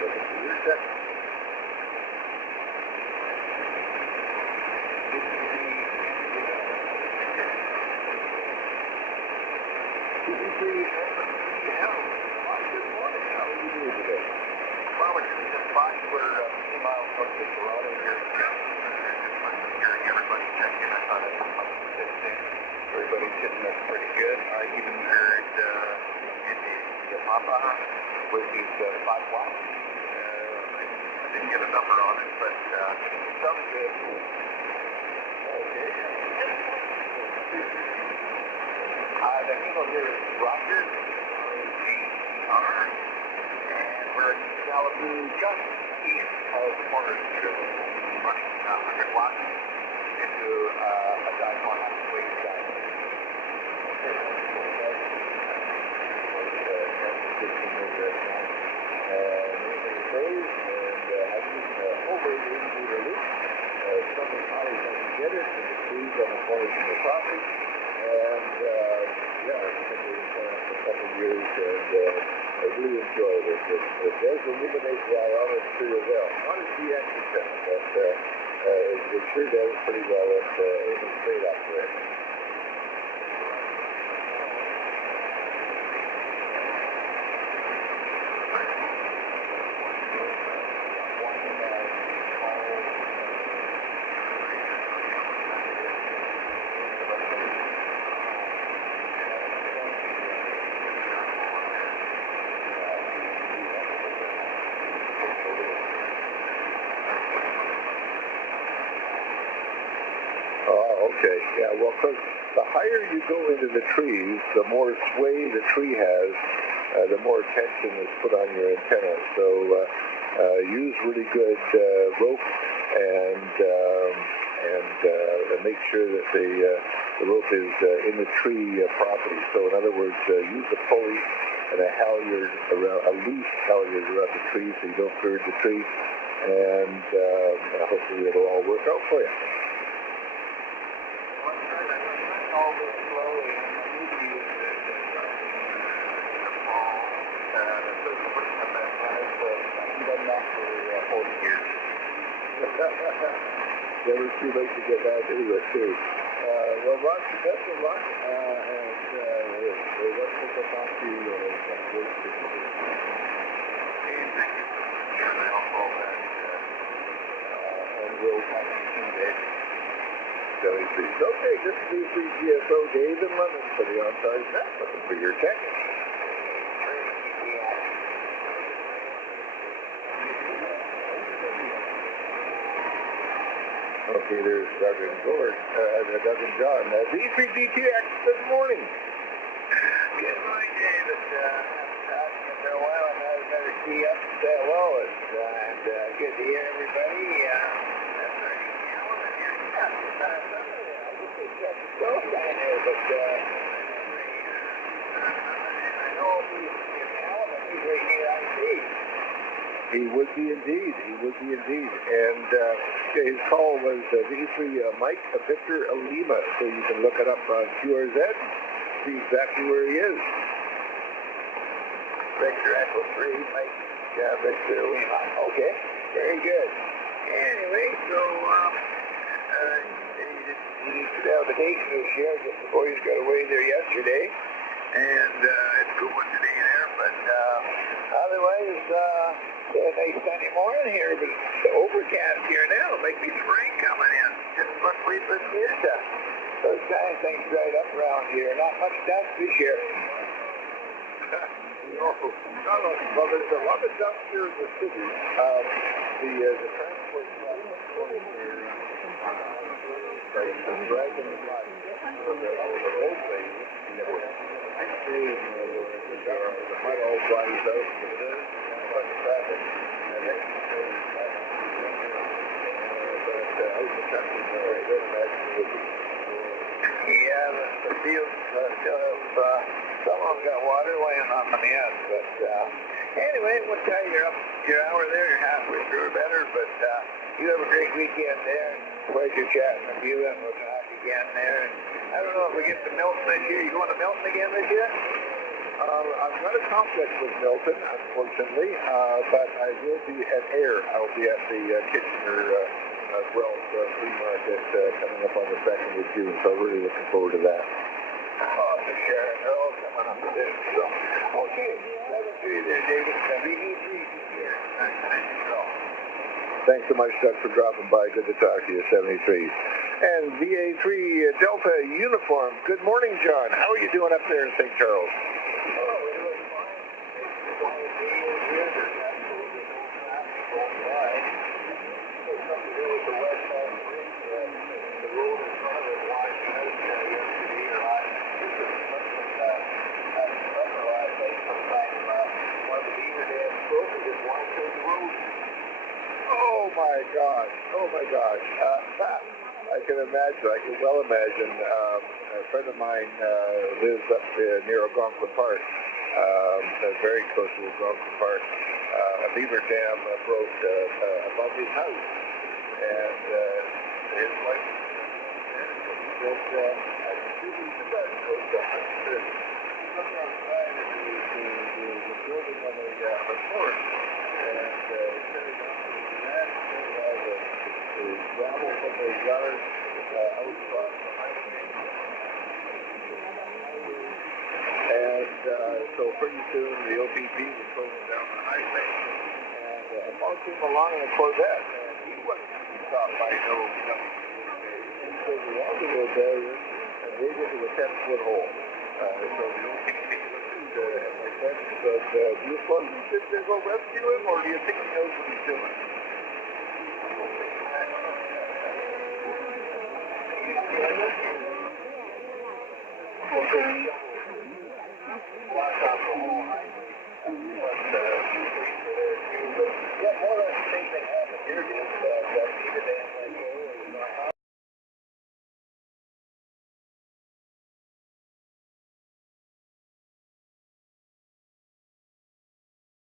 Looking for your text. Good morning. How are you doing today? Well, we're just fine. We're 3 miles north of Toronto here. Just hearing everybody check in. I thought it was interesting. Everybody's hitting us pretty good. I even heard the Papa with these 5 watts. I didn't get a number on it, but it sounded good. Okay. The people here is Roger, R, and we're in Malibu, just east of Forest, running 100 watts into a dipole halfway dive. Something colleagues I can get it, and the trees on the corners of the property, and yeah, I've been doing it for a couple of years, and I really enjoyed it. It does illuminate the ionosphere pretty well. Not as the antenna, but it sure does pretty well at aiming straight up there. Okay, yeah, well, because the higher you go into the trees, the more sway the tree has, the more tension is put on your antenna. So use really good rope and make sure that the rope is in the tree properly. So in other words, use a pulley and a halyard around, a loose halyard around the tree so you don't gird the tree, and hopefully it'll all work out for you. Never too late to get back into it, too. Well, Rob, best of luck, and let's pick up on to some great speaking. And we'll talk to you soon, Dave. Okay, this is the GSO Dave in London for the Ontars Net, looking for your text. Okay, there's Doug and John. V3DTX, good morning. Good morning, David. Talking for a while, and I better see up and say hello. And good to hear everybody. That's our element here. Yeah, I just think that's a still down there, but I know he's an element. He's right near IT. He would be indeed. And his call was V3 Mike Victor Lima, so you can look it up on QRZ and see exactly where he is. Victor Echo 3, Mike Victor Lima. Okay, very good. Anyway, so the invitation was shared that the boys got away there yesterday, and it's a good one today there, but otherwise, a nice sunny morning here, but it's overcast here now. It might be spring coming in. Just what we've been used to. Those kind of things right up around here. Not much dust this year. Well, there's a lot of dust here in the city. The transport platform here, the dragon flies. The roadway, the mud all dries out. Traffic. And next yeah, the fields still have, some of them got water laying on them yet, but anyway, we'll tell you you're up your hour there, you're halfway through or better, but you have a great weekend there. Pleasure chatting with you, and we'll talk again there. And I don't know if we get to Milton this year. You going to Milton again this year? I'm not a complex with Milton, unfortunately, but I will be at Ayr. I'll be at the Kitchener Wells Flea Market coming up on the 2nd of June, so I'm really looking forward to that. Oh, for sure. They're all coming up to this. So, okay, 7-3 there, David. VA3 here. Nice to go. Thanks so much, Doug, for dropping by. Good to talk to you, 73. And VA3 Delta Uniform. Good morning, John. How are you doing up there in St. Charles? Oh, we're doing fine. It's only a day here. There's absolutely no traffic going by. There's something to do with the west side of the bridge. The road in front of it washed out yesterday or last something last night sometime. One of the beaver dams broke and just washed out the road. Oh, my gosh. Oh, my gosh. I can imagine. I can well imagine. A friend of mine lives up near Algonquin Park, very close to Algonquin Park. A beaver dam broke above his house, and his wife said, I see the sun goes down. He looked outside and the building of a fort, and carried on that the gravel from the yard out across the highway. And so pretty soon the OPP was closing down the highway. And a fellow came along in a Corvette, and he wasn't stopped by no he said the railroad barrier and made into a 10-foot hole. So the OPP looked at my friend and said, do you suppose we should go rescue him, or do you think he knows what he's doing?